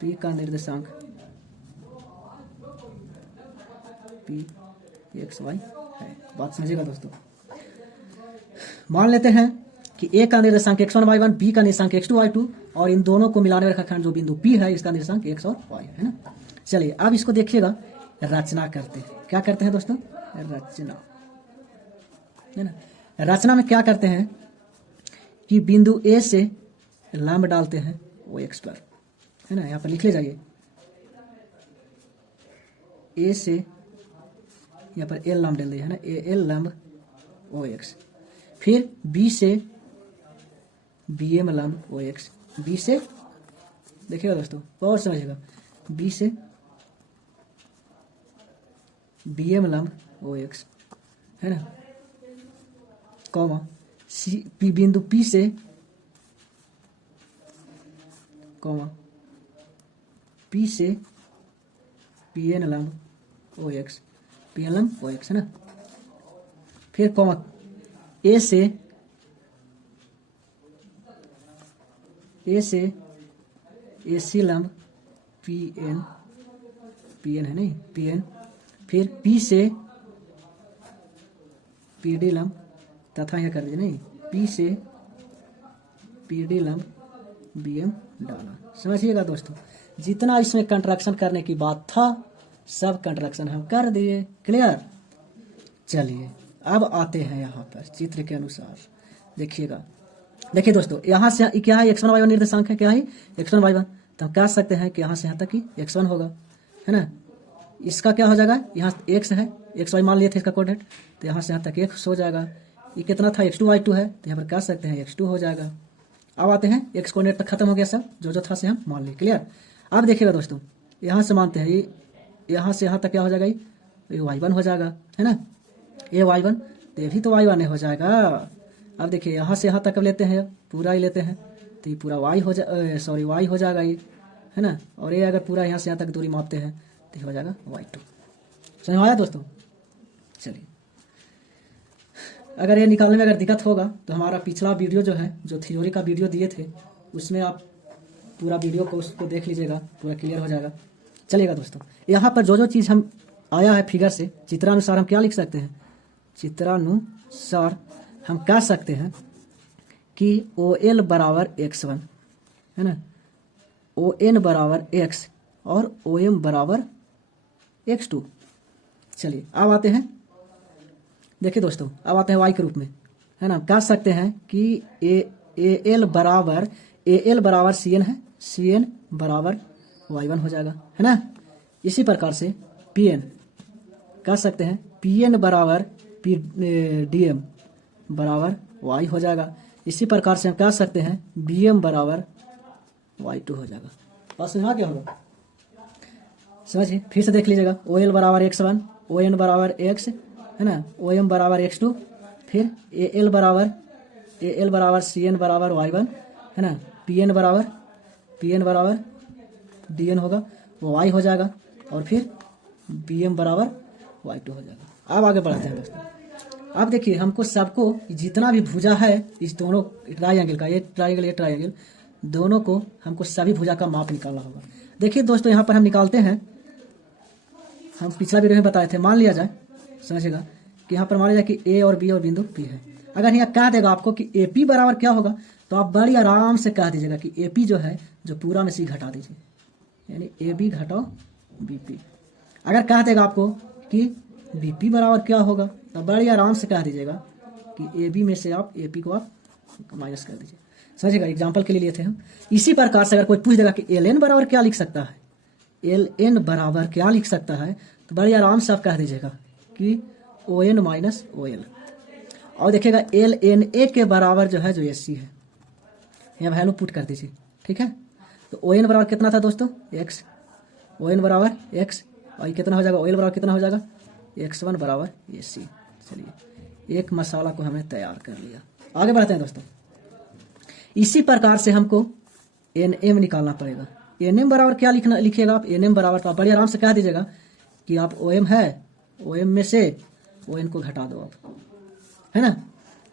पी का निर्देशांक पी xy है। बात समझिएगा दोस्तों। मान लेते हैं कि ए का निर्देशांक x1 y1, बी का निर्देशांक x2 y2, और इन दोनों को मिलाने वाला रेखाखंड जो बिंदु P है, इसका निर्देशांक x और y है ना। चलिए अब इसको देखिएगा, रचना करते हैं। क्या करते हैं दोस्तों, रचना, है ना। रचना में क्या करते हैं कि बिंदु ए से लंब डालते हैं वो x पर, है ना। यहाँ पर लिख ले जाइए, ए से यहाँ पर एल लंब डाल दिया है ना, ए एल लंब ओ एक्स। फिर बी से बी एम लंब ओ एक्स, बी से देखिएगा दोस्तों, और समझिएगा, बी से बी एम लंब ओ एक्स, है ना, कॉमा सी पी बिंदु पी से कॉमा पी से पी एन लंब ओ एक्स, पी एन लंब ओ एक्स, है ना। फिर कॉमा ए से ए सी लंब पी एन है नहीं, पी एन। फिर पी से पी डी लंब तथा यह कर दीजिए, नहीं, P से PD लंब BM डाला। समझिएगा दोस्तों, जितना इसमें कंट्रैक्शन करने की बात था सब कंट्रैक्शन हम कर दिए। क्लियर। चलिए अब आते हैं यहाँ पर चित्र के अनुसार। देखिएगा, देखिए दोस्तों, यहाँ से क्या है, x1 y1 निर्देशांक है, क्या है x1 y1। तो हम कह सकते हैं कि यहाँ से यहाँ तक ही x1 होगा, है ना। इसका क्या हो जाएगा, यहाँ x है, xy मान लिए थे इसका कोऑर्डिनेट, तो यहाँ से यहाँ तक x हो जाएगा। ये कितना था, x2 y2 है, तो यहाँ पर कह सकते हैं x2 हो जाएगा। अब आते हैं x कोऑर्डिनेट तक खत्म हो गया सब, जो जो था से हम मान लिए। क्लियर। अब देखिएगा दोस्तों, यहाँ से मानते हैं ये, यहाँ से यहाँ तक क्या हो जाएगा, ये y1 हो जाएगा, है ना। ये y1, तो ये भी तो y1 हो जाएगा। अब देखिए यहाँ से यहाँ तक लेते हैं, पूरा ही लेते हैं, तो ये पूरा y हो y हो जाएगा ये, है ना। और ये अगर पूरा यहाँ से यहाँ तक दूरी मापते हैं तो ये हो जाएगा y2। समझ में आया दोस्तों। चलिए, अगर ये निकालने में अगर दिक्कत होगा तो हमारा पिछला वीडियो जो है, जो थ्योरी का वीडियो दिए थे, उसमें आप पूरा वीडियो को उसको देख लीजिएगा, पूरा क्लियर हो जाएगा। चलिएगा दोस्तों, यहाँ पर जो जो चीज़ हम आया है फिगर से, चित्रानुसार हम क्या लिख सकते हैं, चित्रानुसार हम कह सकते हैं कि OL बराबर x1, है ना, ON बराबर x और OM बराबर x2। चलिए अब आते हैं, देखिए दोस्तों, अब आते हैं y के रूप में, है ना। कह सकते हैं कि AL बराबर CN है, CN बराबर y1 हो जाएगा, है ना। इसी प्रकार से PN कह सकते हैं, PN बराबर DM बराबर y हो जाएगा। इसी प्रकार से हम कह सकते हैं BM बराबर y2 हो जाएगा। बस यहाँ क्या होगा समझिए, फिर से देख लीजिएगा। OL बराबर x1, ON बराबर x, है ना, OM बराबर x2, फिर AL बराबर CN बराबर y1, है ना, PN बराबर DN होगा, वो y हो जाएगा, और फिर BM बराबर y2 हो जाएगा। अब आगे बढ़ते हैं दोस्तों। अब देखिए, हमको सबको जितना भी भुजा है इस दोनों ट्रायंगल का, ये ट्रायंगल दोनों को हमको सभी भुजा का माप निकालना होगा। देखिए दोस्तों, यहाँ पर हम निकालते हैं, हम पिछला वीडियो में बताए थे, मान लिया जाए, समझिएगा कि यहाँ पर मान लिया जाए कि A और B और बिंदु P है। अगर यहाँ कह देगा आपको कि AP बराबर क्या होगा, तो आप बड़ी आराम से कह दीजिएगा कि AP जो है, जो पूरा में C घटा दीजिए, यानी AB घटाओ BP। अगर कह देगा आपको कि BP बराबर क्या होगा, तो बड़ी आराम से कह दीजिएगा कि AB में से आप AP को आप माइनस कर दीजिए। समझिएगा, एग्जाम्पल के लिए लिए थे हम। इसी प्रकार से अगर कोई पूछ देगा कि LN बराबर क्या लिख सकता है, LN बराबर क्या लिख सकता है, तो बड़ी आराम से आप कह दीजिएगा कि ON माइनस OL। और देखिएगा LNA के बराबर जो है, जो SC है, यहाँ वैल्यू पुट कर दीजिए, ठीक है। तो ON बराबर कितना था दोस्तों, x, ON बराबर x, और ये कितना हो जाएगा, OL बराबर कितना हो जाएगा, x1 बराबर SC। चलिए, एक मसाला को हमने तैयार कर लिया। आगे बढ़ते हैं दोस्तों। इसी प्रकार से हमको NM निकालना पड़ेगा। NM बराबर क्या लिखिएगा आप, NM बराबर, तो आप बड़ी आराम से कह दीजिएगा कि आप OM है, OM में से ON को घटा दो आप, है ना।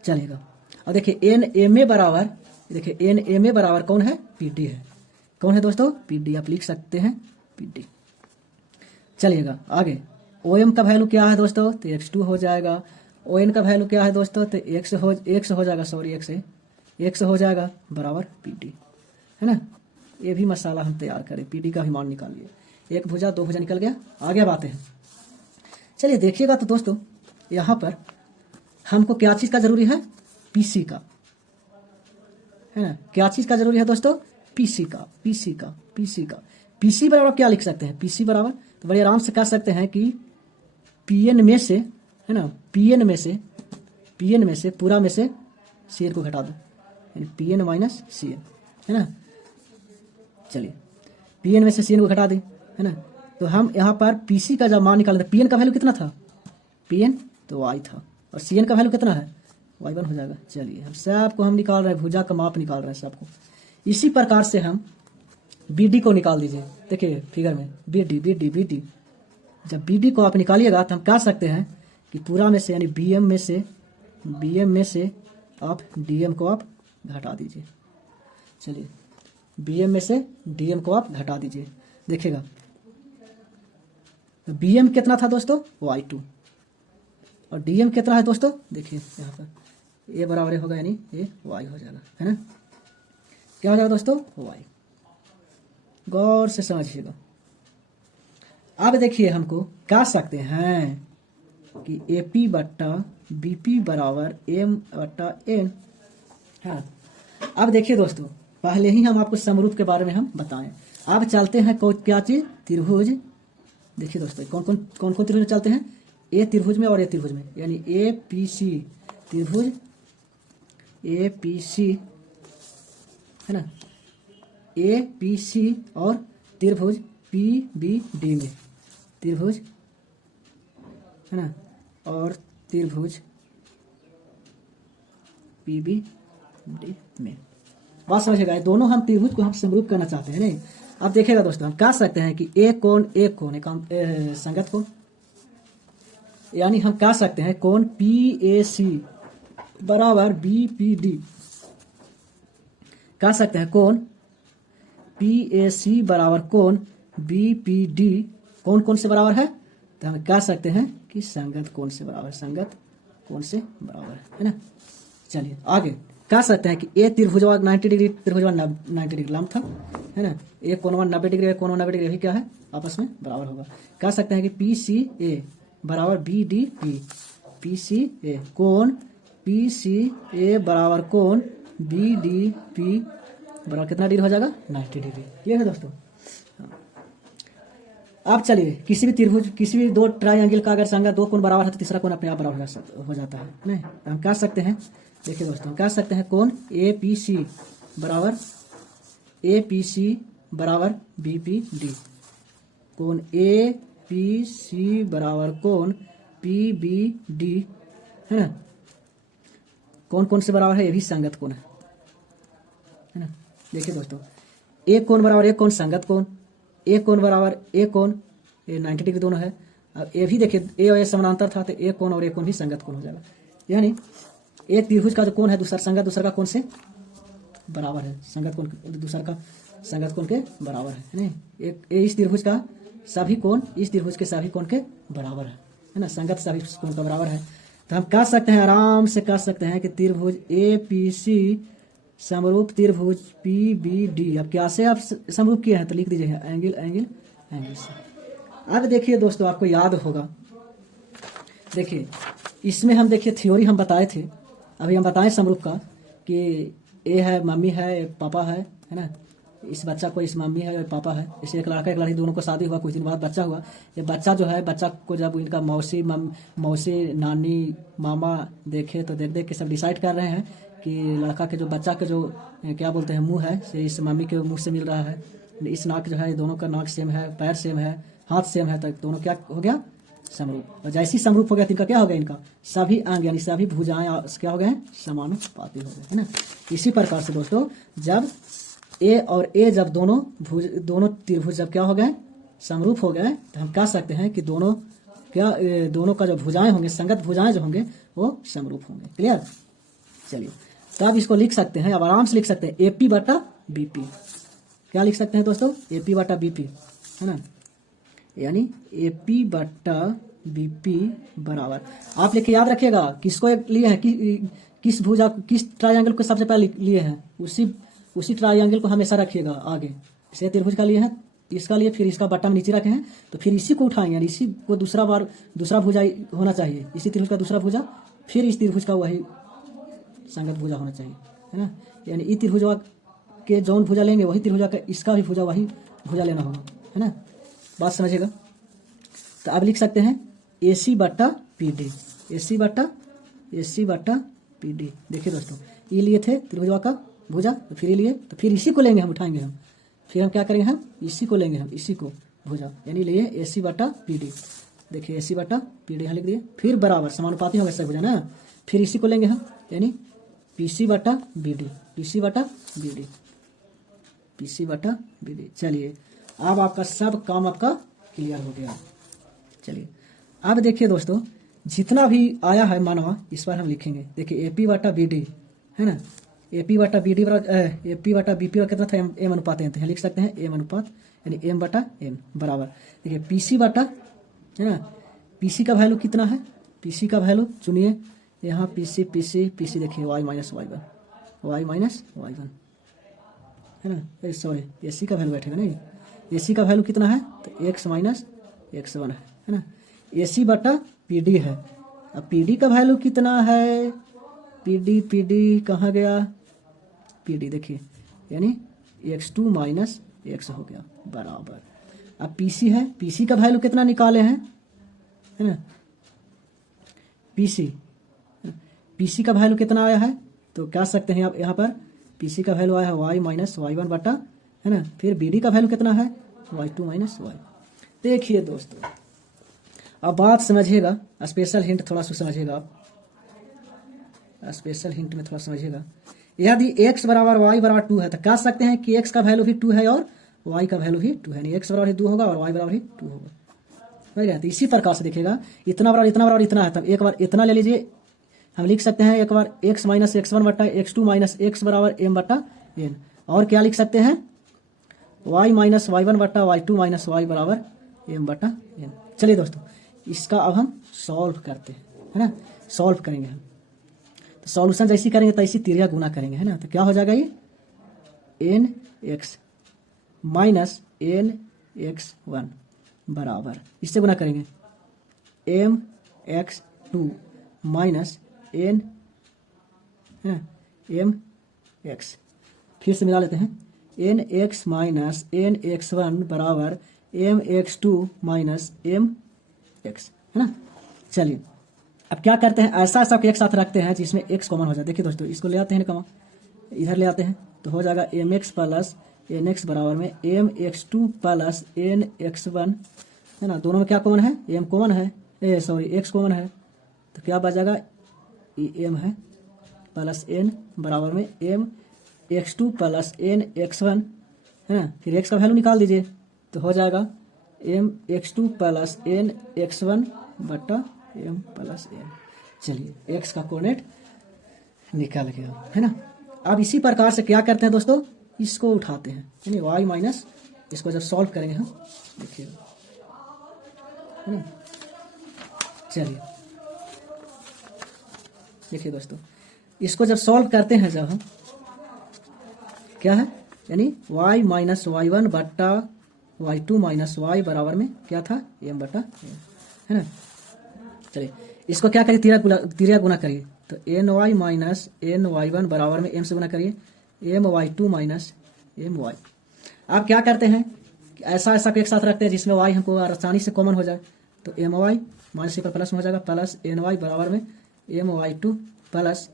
चलिएगा, और देखिए NMA बराबर, देखिए NMA बराबर कौन है, PD है। कौन है दोस्तों, PD। आप लिख सकते हैं PD। चलिएगा आगे, OM का वैल्यू क्या है दोस्तों, तो x2 हो जाएगा। ON का वैल्यू क्या है दोस्तों, तो x हो जाएगा, सॉरी x हो जाएगा बराबर PD, है ना। ये भी मसाला हम तैयार करें, PD का भी मान निकालिए। एक भुजा, दो भुजा निकल गया। आगे अब आते हैं। चलिए देखिएगा तो दोस्तों, यहाँ पर हमको क्या चीज़ का जरूरी है, PC का, है ना। क्या चीज़ का जरूरी है दोस्तों, PC का। PC बराबर क्या लिख सकते हैं, PC बराबर, तो बड़े आराम से कह सकते हैं कि PN में से, है ना, PN में से पूरा में से CN को घटा दो, यानी PN माइनस CN, है ना। चलिए, PN में से CN को घटा दें, है ना। तो हम यहाँ पर PC का जब मान निकालें, PN का वैल्यू कितना था, PN तो y था, और CN का वैल्यू कितना है, y1 हो जाएगा। चलिए, हम सबको हम निकाल रहे हैं, भुजा का माप निकाल रहे हैं सबको। इसी प्रकार से हम BD को निकाल दीजिए। देखिए फिगर में BD, जब BD को आप निकालिएगा तो हम कह सकते हैं कि पूरा में से, यानी BM में से आप DM को आप घटा दीजिए। चलिए, BM में से DM को आप घटा दीजिए। देखिएगा, तो BM कितना था दोस्तों, y2, और DM कितना है दोस्तों, देखिए यहाँ पर ए बराबर ए होगा, यानी ये वाई हो जाएगा, है ना। क्या हो जाएगा दोस्तों, वाई। गौर से समझिएगा। अब देखिए हमको कह सकते हैं कि ए पी बट्टा बी पी बराबर एम बट्टा एन। हाँ, अब देखिए दोस्तों, पहले ही हम आपको समरूप के बारे में हम बताएं। अब चलते हैं क्या चीज, त्रिभुज। देखिए दोस्तों, कौन कौन त्रिभुज चलते हैं, ए त्रिभुज में और ए त्रिभुज में, यानी ए पी सी त्रिभुज, ए पी सी, है ना, ए पी सी और त्रिभुज पी बी डी में, त्रिभुज, है ना, और त्रिभुज पी बी डी में। बात समझिएगा, दोनों हम त्रिभुज को हम समरूप करना चाहते हैं। नहीं, अब देखिएगा दोस्तों, हम कह सकते हैं कि एक कोण संगत कोण, यानी हम कह सकते हैं कोण पी ए सी बराबर बी पी डी। कह सकते हैं कोण पी ए सी बराबर कोण बी पी डी कौन कौन से बराबर है, तो हम कह सकते हैं कि संगत कोण से बराबर, संगत कोण से बराबर है ना। चलिए आगे कह सकते हैं कि ए त्रिभुजवा 90 डिग्री, त्रिभुजवा 90 डिग्री लंब था, है ना, एक कोण 90 डिग्री, एक कोण 90 डिग्री, यही क्या है, आपस में बराबर होगा। कह सकते हैं कि पी सी ए बराबर B D P, P C A कोण पी सी ए बराबर कोण बी डी पी बराबर कितना डिग्री हो जाएगा, 90 डिग्री। क्लियर है दोस्तों। अब चलिए, किसी भी त्रिभुज, किसी भी दो ट्रायंगल का अगर संगत दो कोण बराबर है तो तीसरा कोण अपने आप बराबर हो जाता है। नहीं, हम कह सकते हैं, देखिए दोस्तों, हम कह सकते हैं कोण ए पी सी बराबर, ए पी सी बराबर बी पी डी, कोण ए पी सी बराबर कोण पी बी डी, है ना। कौन कौन से बराबर है, ये भी संगत कोण है ना। देखिए दोस्तों, एक कोण बराबर एक कोण संगत कोण, एक कोण बराबर एक कोण, ये 90 डिग्री दोनों है। अब ये भी देखिए, ए और ए समानांतर था तो एक कोण और एक कोण भी संगत कोण हो जाएगा, यानी एक त्रिभुज का जो कोण है दूसरा संगत दूसरा का कोण से बराबर है, संगत कोण दूसरा का संगत कोण के बराबर है नहीं। एक इस त्रिभुज का सभी कोण इस त्रिभुज के सभी कोण के बराबर है ना, संगत सभी कोण का बराबर है। तो हम कह सकते हैं, आराम से कह सकते हैं कि त्रिभुज ए पी सी समरूप त्रिभुज पी बी डी। अब क्या से आप समरूप किए हैं तो लिख दीजिए एंगल एंगल एंगल से। अब देखिए दोस्तों, आपको याद होगा, देखिए इसमें हम देखिए थ्योरी हम बताए थे, अभी हम बताएं समरूप का कि ए है मम्मी है एक पापा है ना, इस बच्चा को इस मम्मी है और पापा है, इसे एक लड़का एक लड़की दोनों को शादी हुआ, कुछ दिन बाद बच्चा हुआ। ये बच्चा जो है, बच्चा को जब इनका मौसी नानी मामा देखे तो देख देख के सब डिसाइड कर रहे हैं कि लड़का के जो बच्चा के जो क्या बोलते हैं मुंह है से इस मम्मी के मुंह से मिल रहा है, इस नाक जो है दोनों का नाक सेम है, पैर सेम है, हाथ सेम है, तो दोनों क्या हो गया, समरूप। और जैसे ही समरूप हो गया तो इनका क्या हो गया, इनका सभी अंग यानी सभी भुजाएं क्या हो गए, समानुपाती हो गए, है ना। इसी प्रकार से दोस्तों, जब ए और ए जब दोनों त्रिभुज जब क्या हो गए, समरूप हो गए, तो हम कह सकते हैं कि दोनों का जो भुजाएं होंगे, संगत भुजाएं जो होंगे वो समरूप होंगे। क्लियर। चलिए, तो अब इसको लिख सकते हैं, अब आराम से लिख सकते हैं एपी बटा बीपी। क्या लिख सकते हैं दोस्तों, एपी बटा बीपी, है ना, यानी एपी बटा बीपी बराबर, आप लिख के याद रखिएगा किसको लिए हैं, किस भुजा किस ट्रायंगल को सबसे पहले लिए हैं, उसी ट्रायंगल को हमेशा रखिएगा आगे। इसे त्रिभुज का लिए हैं, इसका लिए, फिर इसका बट्टा में नीचे रखे हैं, तो फिर इसी को उठाएंगे, यानी इसी को दूसरा भुजा होना चाहिए, इसी त्रिभुज का दूसरा भुजा, फिर इस त्रिभुज का वही संगत भुजा होना चाहिए, है ना। यानी इस त्रिभुजा के जौन भुजा लेंगे वही त्रिभुजा का इसका भी भुजा वही भुजा लेना होगा, है ना। बात समझिएगा। तो अब लिख सकते हैं AC बट्टा PD, AC बट्टा PD। देखिए दोस्तों, ये लिए थे त्रिभुजा का भुजा, तो फिर ये लिए, तो फिर इसी को लेंगे हम, उठाएंगे हम, फिर हम क्या करेंगे, हम इसी को लेंगे, हम इसी को भुजा, यानी लिए AC बट्टा PD। देखिए AC बट्टा PD यहाँ लिख दिए, फिर बराबर समानुपाती होगा सब भुजा ना, फिर इसी को लेंगे हम, यानी PC बट्टा BD, PC बट्टा BD, PC बट्टा BD। चलिए, अब आपका सब काम आपका क्लियर हो गया। चलिए, अब देखिए दोस्तों, जितना भी आया है मानवा इस बार हम लिखेंगे। देखिए AP बटा BD, है ना, AP बटा BD AP बटा BP कितना था, M अनुपात N, लिख सकते हैं M अनुपात, यानी M बटा N बराबर। देखिए PC बटा, है ना, PC का वैल्यू कितना है, PC का वैल्यू चुनिए, यहाँ पी सी देखिए y माइनस वाई वन है ना, सॉरी ए सी का वैल्यू बैठेगा नहीं, ए सी का वैल्यू कितना है तो एक्स माइनस एक्स वन है ना, ए सी बटा पी डी है। अब पी डी का वैल्यू कितना है, पी डी कहाँ गया, पी डी देखिए यानी एक्स टू माइनस एक्स हो गया बराबर। अब पी सी है, पी सी का वैल्यू कितना निकाले हैं है ना, पी सी का वैल्यू कितना आया है तो कह सकते हैं आप यहाँ पर पी सी का वैल्यू आया है वाई माइनस वाई वन बटा है ना, फिर बी डी का वैल्यू कितना है वाई टू माइनस वाई। देखिए दोस्तों अब बात समझिएगा, स्पेशल हिंट थोड़ा सा समझिएगा आप, स्पेशल हिंट में थोड़ा समझिएगा। यदि x बराबर y बराबर 2 है तो कह सकते हैं कि x का वैल्यू भी 2 है और y का वैल्यू भी 2 है, नहीं x बराबर ही 2 होगा और y बराबर ही 2 होगा। तो इसी प्रकार से देखिएगा इतना बराबर इतना है, तब एक बार इतना ले लीजिए, हम लिख सकते हैं एक बार x माइनस एक्स वन बटा एक्स टू माइनस एक्स बराबर m बटा n, और क्या लिख सकते हैं y माइनस वाई वन बटा वाई टू माइनस वाई बराबर m बटा n। चलिए दोस्तों इसका अब हम सॉल्व करते हैं है ना, सॉल्व करेंगे हम, तो सॉल्यूशन जैसी करेंगे तैसी तिरिया गुना करेंगे है ना, तो क्या हो जाएगा ये N X minus N x one बराबर, इससे गुना करेंगे M x two minus N है ना एम एक्स, फिर से मिला लेते हैं N X minus N x one बराबर M x two minus M X है ना। चलिए अब क्या करते हैं, ऐसा को एक साथ रखते हैं जिसमें x कॉमन हो जाए। देखिए दोस्तों इसको ले आते हैं कॉमन, इधर ले आते हैं तो हो जाएगा m x plus N x बराबर में m x two plus N x one है ना, दोनों में क्या कॉमन है एम कॉमन है, सॉरी एक्स कॉमन है, तो क्या बचेगा एम है प्लस एन बराबर में m x two plus N x one है ना, फिर एक्स का वैल्यू निकाल दीजिए तो हो जाएगा m x two plus N x one बटा एम प्लस एन। चलिए एक्स का कोऑर्डिनेट निकल गया है ना। अब इसी प्रकार से क्या करते हैं दोस्तों, इसको उठाते हैं यानी वाई माइनस, इसको जब सॉल्व करेंगे हम देखिएगा है ना। चलिए देखिए दोस्तों इसको जब सॉल्व करते हैं जब हम क्या है यानी वाई माइनस वाई वन बट्टा वाई टू माइनस वाई बराबर में क्या था एम बटा एम है ना। चलिए इसको क्या करिए तिरिया गुना करिए तो n y minus n Y one बराबर में एम से गुना करिए m Y two minus m y. आप क्या करते हैं ऐसा को एक साथ रखते हैं जिसमें वाई हमको आसानी से कॉमन हो जाए, तो एम वाई माइनस से प्लस में हो जाएगा प्लस एन वाई बराबर में M Y two plus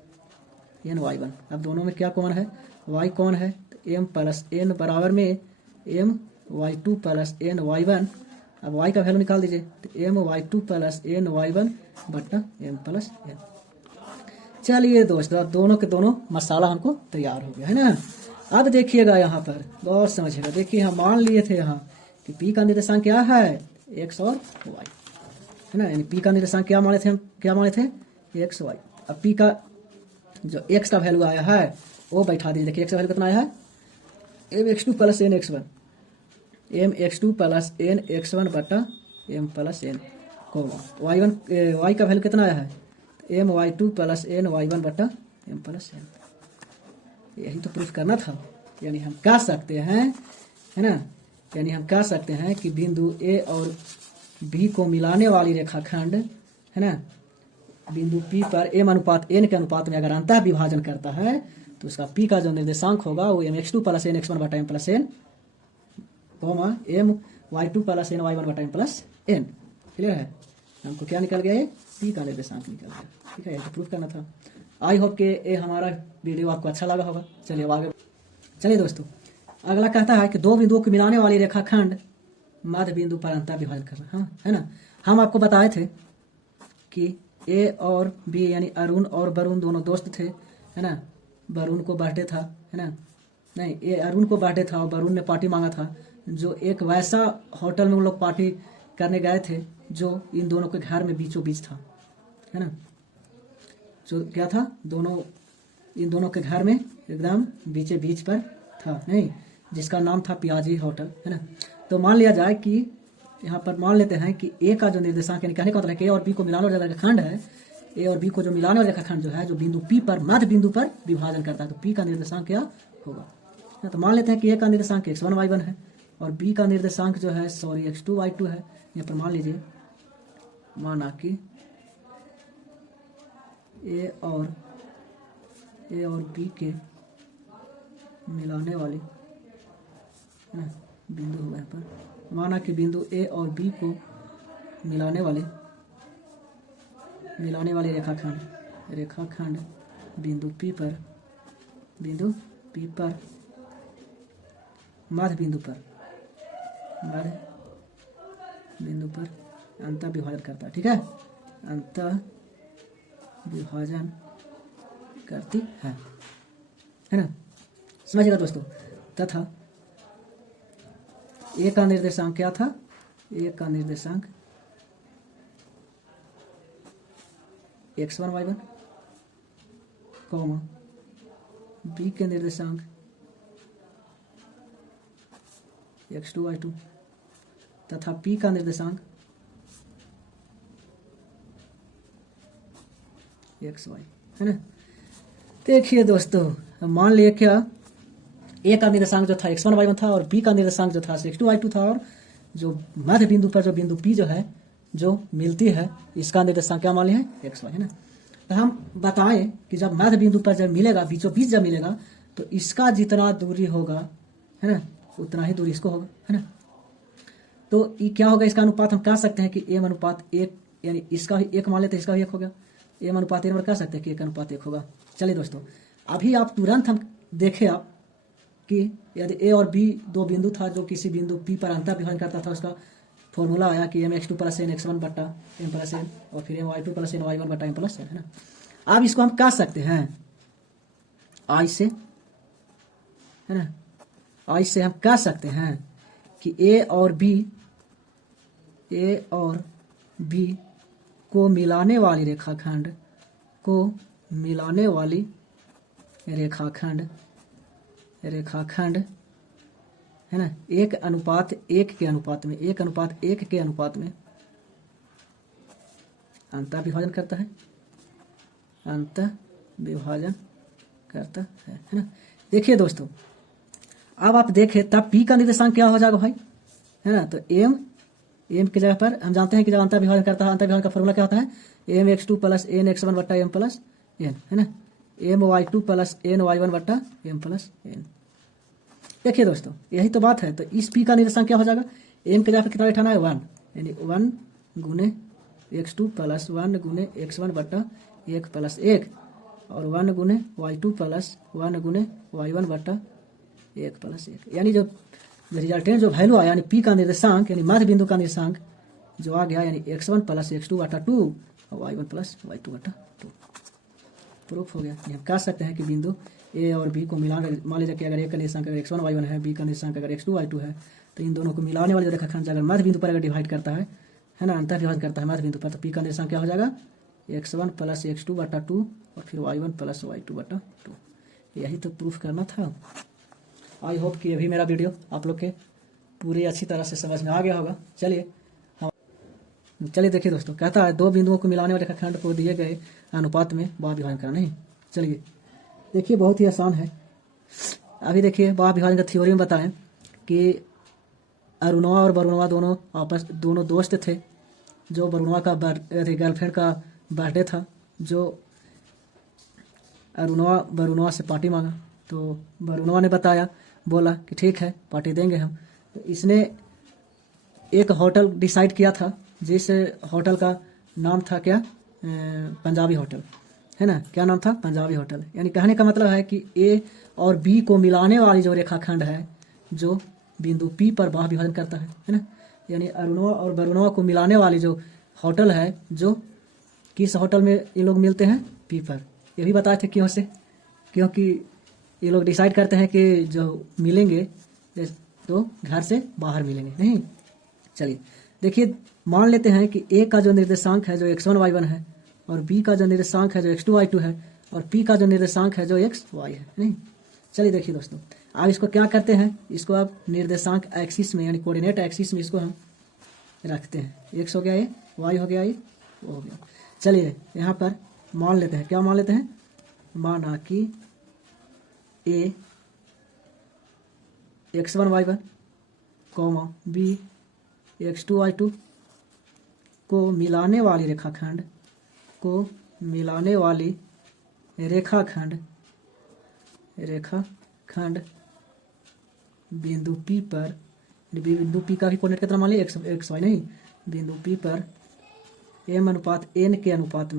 N Y one. अब दोनों में क्या कॉमन है वाई कॉमन है, तो एम प्लस एन बराबर में M Y two plus N Y one. अब y का वैल्यू निकाल दीजिए तो M Y two plus N Y one बट्टा एम प्लस एन। चलिए दोस्तों अब दोनों के दोनों मसाला हमको तैयार हो गया है ना। अब देखिएगा यहाँ पर बहुत समझिएगा, देखिए हम मान लिए थे यहाँ कि p का निर्देशांक क्या है x और y है ना, यानी p का निर्देशांक क्या माने थे हम, क्या माने थे x y। अब p का जो x का वैल्यू आया है वो बैठा दीजिए, देखिए x का वैल्यू कितना आया है M x two plus N x one, M x two plus N x one बटा M plus N comma Y one, Y का वैल्यू कितना आया है M Y two plus N Y one बटा एम प्लस एन। यही तो proof करना था, यानी हम कह सकते हैं है ना, यानी हम कह सकते हैं कि बिंदु ए और बी को मिलाने वाली रेखाखंड है ना, बिंदु पी पर एम अनुपात एन के अनुपात में अगर अंतः विभाजन करता है तो उसका पी का जो निर्देशांक होगा वो M x two plus N x one बटा M plus N comma M Y two plus N Y one बटा एम प्लस एन। क्लियर है, हमको क्या निकल गया ये पी का निर्देशांक निकल गया। ठीक है, ये प्रूफ करना था। आई होप कि ये हमारा वीडियो आपको अच्छा लगा होगा। चलिए आगे चलिए दोस्तों, अगला कहता है कि दो बिंदुओं को मिलाने वाली रेखाखंड मध्य बिंदु पर अंतर विभाजन करना। हाँ है ना, हम आपको बताए थे कि ए और बी यानी अरुण और वरुण दोनों दोस्त थे है ना, वरुण को बर्थडे था है ना, नहीं ये अरुण को बर्थडे था और वरुण ने पार्टी मांगा था, जो एक वैसा होटल में वो लोग पार्टी करने गए थे जो इन दोनों के घर में बीचों बीच था है ना, जो क्या था दोनों इन दोनों के घर में एकदम बीचे बीच पर था नहीं, जिसका नाम था पियाजी होटल है ना। तो मान लिया जाए कि यहाँ पर मान लेते हैं कि ए का जो निर्देशांक यानी कहने का मतलब है कि ए और बी को मिलाने वाला रेखाखंड है, ए और बी को जो मिलाने वाला रेखाखंड जो है, जो बिंदु P पर मध्य बिंदु पर विभाजन करता है, तो P का निर्देशांक क्या होगा। तो मान लेते हैं कि ए का निर्देशांक x1 y1 है और बी का निर्देशांक जो है x2 y2 है। यहाँ पर मान लीजिए, माना कि ए और बी के मिलाने वाली बिंदु हुआ है पर, माना कि बिंदु ए और बी को मिलाने वाले रेखाखंड बिंदु P पर मध्य बिंदु पर अंतः विभाजन करता है। ठीक है, अंतः विभाजन करती है ना, समझिएगा दोस्तों। तथा ए का निर्देशांक क्या था, ए का निर्देशांक x1 y1, बी के निर्देशांक x2 y2 तथा P का निर्देशांक xy है ना। देखिए दोस्तों, मान लिए क्या, ए का निर्देशांक जो था x1 y1 था और बी का निर्देशांक जो था x2 y2 था, और जो मध्य बिंदु पर जो बिंदु P जो है जो मिलती है, इसका निर्देशांक क्या मान लिया है, xy है ना। तो हम बताएं कि जब मध्य बिंदु पर जब मिलेगा, बीचों बीच जब मिलेगा, तो इसका जितना दूरी होगा है ना, उतना ही दूरी इसको होगा है ना। तो ये क्या होगा, इसका अनुपात हम कह सकते हैं कि एम अनुपात 1, यानी इसका भी 1 मान लेते हैं, इसका भी 1 हो गया। एम अनुपात 1 कह सकते हैं कि 1 अनुपात 1 होगा। चलिए दोस्तों, अभी आप तुरंत हम देखें आप कि यदि ए और बी दो बिंदु था जो किसी बिंदु P पर अंतर विभाजन करता था, उसका फॉर्मूला आया कि mx2 + n x1 बट्टा m + n और फिर my2 + n y1 बट्टा m + n है ना। अब इसको हम कह सकते हैं आई से है ना, आई से हम कह सकते हैं कि ए और बी को मिलाने वाली रेखाखंड है ना, 1:1 के अनुपात में अंतः विभाजन करता है ना। देखिए दोस्तों, अब आप देखें तब P का निर्देशांक क्या हो जाएगा भाई, है ना। तो एम की जगह पर हम जानते हैं कि जब अंतर विभाजन करता है, अंतर विभाजन का फॉर्मूला क्या होता है, mx2 + n x1 बट्टा m + n है ना, my2 + n y1 बट्टा m + n। देखिए दोस्तों, यही तो बात है। तो इस P का निर्देशांक क्या हो जाएगा, m के जगह पर कितना बैठाना है, 1, यानी 1 गुने x2 + 1 गुने x1 बट्टा 1 + 1 और 1 गुने y2 + 1 गुने y1 बट्टा 1 + 1, यानी जो रिजल्टेंट जो वैल्यू आया, यानी P का निर्देशांक यानी मध्य बिंदु का निर्देशांक जो आ गया, यानी x1 + x2 बट्टा 2 और y1 + y2 बट्टा 2। प्रूफ हो गया। हम कह सकते हैं कि बिंदु ए और बी को मिलाने, मान लीजिए कि अगर ए का निर्देशांक अगर x1 y1 है, बी का निर्देशांक अगर x2 y2 है, तो इन दोनों को मिलाने वाले रेखाखंड अगर मध्य बिंदु पर अगर डिवाइड करता है ना, अंतर विभाजन करता है मध्य बिंदु पर, तो P का निर्देशांक क्या हो जाएगा, x1 + x2 बट्टा 2 और फिर y1 + y2 बट्टा 2। यही तो प्रूफ करना था। आई होप कि अभी मेरा वीडियो आप लोग के पूरी अच्छी तरह से समझ में आ गया होगा। चलिए देखिए दोस्तों, कहता है दो बिंदुओं को मिलाने वाले रेखाखंड को दिए गए अनुपात में बाह्य विभाजन करना। नहीं, चलिए देखिए, बहुत ही आसान है। अभी देखिए, बाह्य विभाजन का थ्योरी में बताएं कि अरुणवा और वरुणवा दोनों दोस्त थे। जो वरुणवा का गर्लफ्रेंड का बर्थडे था, जो अरुणवा वरुणवा से पार्टी मांगा, तो वरुणवा ने बोला कि ठीक है, पार्टी देंगे हम। तो इसने एक होटल डिसाइड किया था, जिस होटल का नाम था क्या, पंजाबी होटल है ना। क्या नाम था, पंजाबी होटल। यानी कहने का मतलब है कि ए और बी को मिलाने वाली जो रेखाखंड है, जो बिंदु P पर बाह्य विभाजन करता है ना, यानी अरुणवा और वरुणवा को मिलाने वाली जो होटल है, जो किस होटल में ये लोग मिलते हैं, P पर। ये भी बताए थे क्यों से, क्योंकि ये लोग डिसाइड करते हैं कि जो मिलेंगे तो घर से बाहर मिलेंगे। नहीं, चलिए देखिए, मान लेते हैं कि ए का जो निर्देशांक है जो x1 y1 है, और बी का जो निर्देशांक है जो x2 y2 है, और P का जो निर्देशांक है जो xy है। नहीं, चलिए देखिए दोस्तों, अब इसको क्या करते हैं, इसको आप निर्देशांक एक्सिस में यानी कोऑर्डिनेट एक्सिस में इसको हम रखते हैं। x हो गया ये, y हो गया ये, वो हो गया। चलिए यहाँ पर मान लेते हैं, क्या मान लेते हैं, माना कि ए x1 y1 comma B x2 y2 को मिलाने वाली रेखाखंड बिंदु P पर, बिंदु P का भी कोऑर्डिनेट कितना मान लिया, एक्स वाई नहीं, बिंदु P पर m अनुपात n के अनुपात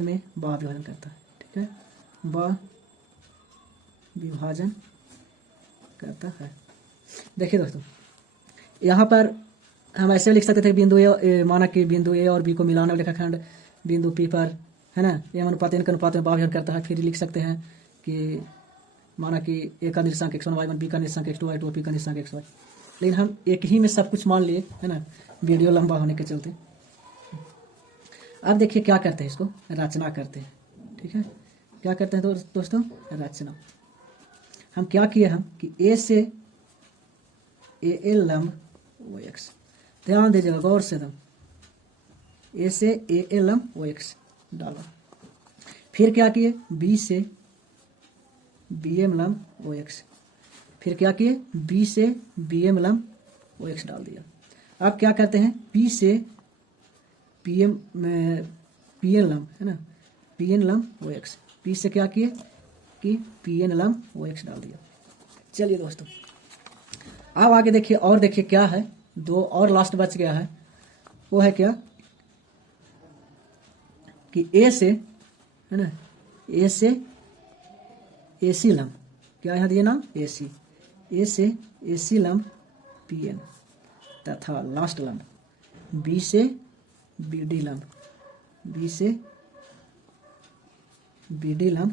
में बाह्य विभाजन करता है। ठीक है, बाह्य विभाजन करता है। देखिए दोस्तों, यहाँ पर हम ऐसे लिख सकते थे, बिंदु ए, माना कि बिंदु ए और बी को मिलाने वाला रेखाखंड बिंदु P पर, है ना, m अनुपात n के अनुपात में बाह्य विभाजन करता है। फिर लिख सकते हैं कि माना कि ए का निर्देशांक x1 y1, बी का निर्देशांक x2 y2, पी का निर्देशांक xy। लेकिन हम एक ही में सब कुछ मान लिए, है ना, वीडियो लंबा होने के चलते। अब देखिए क्या करते हैं, इसको रचना करते हैं। ठीक है, क्या करते हैं दोस्तों, रचना। हम क्या किए, हम कि ए से ए एल लंब ओ एक्स, ध्यान दीजिएगा गौर से एकदम, ए से ए एल लंब ओ एक्स डाला। फिर क्या किए, बी से बी एम लंब ओ एक्स, फिर क्या किए, बी से बी एम लंब ओ एक्स डाल दिया। अब क्या करते हैं, पी से पी एन लंब, है ना, पी एन लंब ओ एक्स, पी से क्या किए कि पी एन लंब ओ एक्स डाल दिया। चलिए दोस्तों, अब आगे देखिए, और देखिए क्या है, दो और लास्ट बच गया है। वो है क्या कि ए से, है ना, ए से ए सी लंब, क्या यहाँ दिए नाम, ए सी, ए से ए सी लंब पी एन तथा लास्ट लंब बी से बी डी लंब, बी से बी डी लंब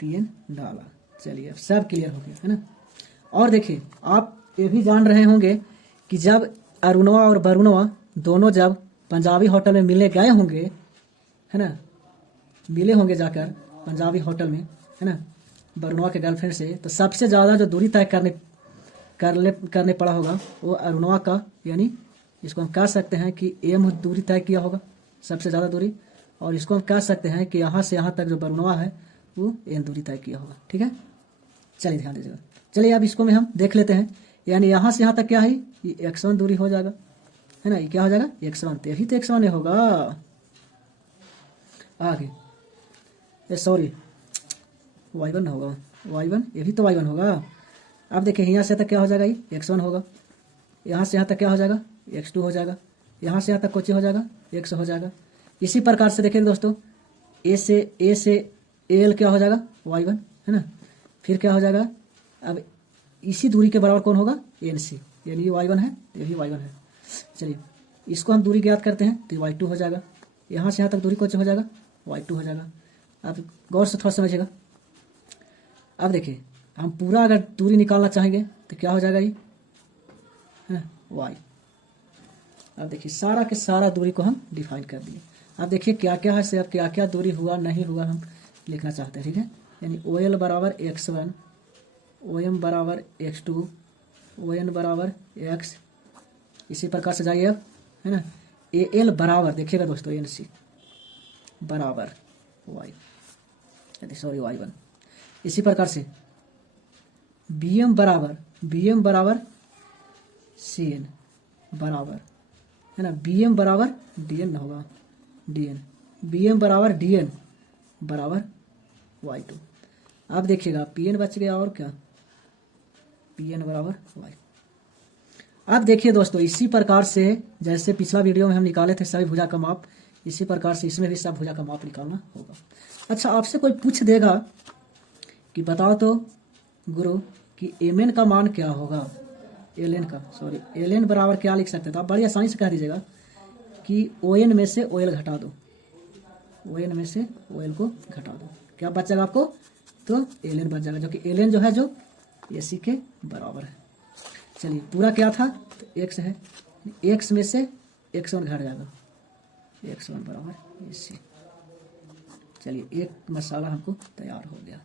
पी एन डाला। चलिए अब सब क्लियर हो गया, है ना। और देखिए, आप ये भी जान रहे होंगे कि जब अरुणवा और वरुणवा दोनों जब पंजाबी होटल में मिलने गए होंगे, है ना, मिले होंगे जाकर पंजाबी होटल में, है ना, वरुणवा के गर्लफ्रेंड से, तो सबसे ज़्यादा जो दूरी तय करने पड़ा होगा वो अरुणवा का, यानी इसको हम कह सकते हैं कि एम दूरी तय किया होगा, सबसे ज़्यादा दूरी। और इसको हम कह सकते हैं कि यहाँ से यहाँ तक जो वरुणवा है वो एन दूरी तय किया होगा। ठीक है, चलिए ध्यान दीजिएगा। चलिए अब इसको में हम देख लेते हैं, यानी यहाँ से यहाँ तक क्या है, ये x1 दूरी हो जाएगा, है ना, ये क्या हो जाएगा, x1, तो यही तो x1 होगा। आगे सॉरी y1 होगा, y1, ये भी तो y1 होगा। अब देखिए यहाँ से तक क्या हो जाएगा, ये x1 होगा, यहाँ से यहाँ तक क्या हो जाएगा, x2 हो जाएगा, यहाँ से यहाँ तक कोची हो जाएगा, x हो जाएगा। इसी प्रकार से देखिए दोस्तों, ए से एल क्या हो जाएगा, y1, है ना, फिर क्या हो जाएगा, अब इसी दूरी के बराबर कौन होगा, एन सी, यानी ये y1 है, ये भी y1 है। चलिए इसको हम दूरी ज्ञात करते हैं, तो y2 हो जाएगा, यहाँ से यहाँ तक दूरी कौन हो जाएगा, y2 हो जाएगा। अब गौर से थोड़ा समझिएगा। अब देखिए, हम पूरा अगर दूरी निकालना चाहेंगे तो क्या हो जाएगा, ये है y। अब देखिए सारा के सारा दूरी को हम डिफाइन कर दिए। अब देखिए क्या क्या है, से अब क्या क्या दूरी हुआ नहीं हुआ हम लिखना चाहते हैं। ठीक है, यानी ओ एल बराबर x1, ओ एम बराबर x2, ओ एन बराबर x। इसी प्रकार से जाइए अब, है ना, ए एल बराबर, देखिएगा दोस्तों, एन सी बराबर y, सॉरी y1। इसी प्रकार से बी एम बराबर सी एन बराबर, है ना, बी एम बराबर डी एन होगा, डी एन, बी एम बराबर डी एन बराबर y2। अब देखिएगा पी एन बच गया, और क्या, पी एन बराबर y। अब देखिए दोस्तों, इसी प्रकार से जैसे पिछला वीडियो में हम निकाले थे सभी भुजा का माप, इसी प्रकार से इसमें भी सब भुजा का माप निकालना होगा। अच्छा, आपसे कोई पूछ देगा कि बताओ तो गुरु कि एम एन का मान क्या होगा, एल एन का, सॉरी एल एन बराबर क्या लिख सकते हैं, तो आप बड़ी आसानी से कह दीजिएगा कि ओ एन में से ओ एल घटा दो, ओ एन में से ओ एल को घटा दो, क्या बचेगा आपको, तो एल एन बच जाएगा, जो कि एल एन जो है जो ए सी के बराबर है। चलिए पूरा क्या था, तो एक्स है, एक्स में से x1 घट जाएगा, x1 बराबर ए सी। चलिए एक मसाला हमको तैयार हो गया।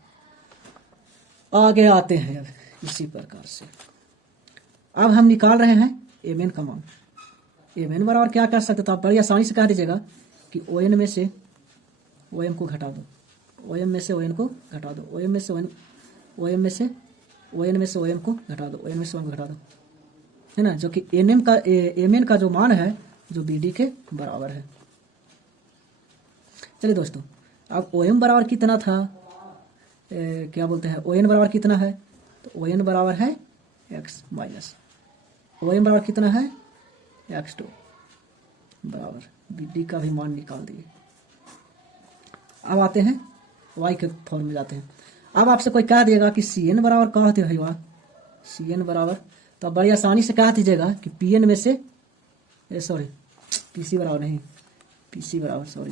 आगे आते हैं अब इसी प्रकार से, अब हम निकाल रहे हैं एम एन का मान। एम एन बराबर क्या कर सकते, तो आप बड़ी आसानी से कह दीजिएगा कि ओ एन में से ओ एम को घटा दो, ओ एम में से ओ एन को घटा दो, ओ एम में से ओ एम में से ओ एन में से ओ एम को घटा दो, ओ एन में से ओ एम को घटा दो, है ना, जो कि एन एम का एम एन का जो मान है जो बी डी के बराबर है। चलिए दोस्तों, अब ओ एम बराबर कितना था, क्या बोलते हैं, ओ एन बराबर कितना है, तो ओ एन बराबर है एक्स माइनस ओ एम बराबर कितना है x2 बराबर बी डी का भी मान निकाल दिए। अब आते हैं y के फॉर्म में जाते हैं। अब आपसे कोई कह देगा कि सी एन बराबर कहा होते भाई, सी एन बराबर, तो आप बड़ी आसानी से कह दीजिएगा कि पी एन में से सॉरी पी सी बराबर नहीं, पी सी बराबर सॉरी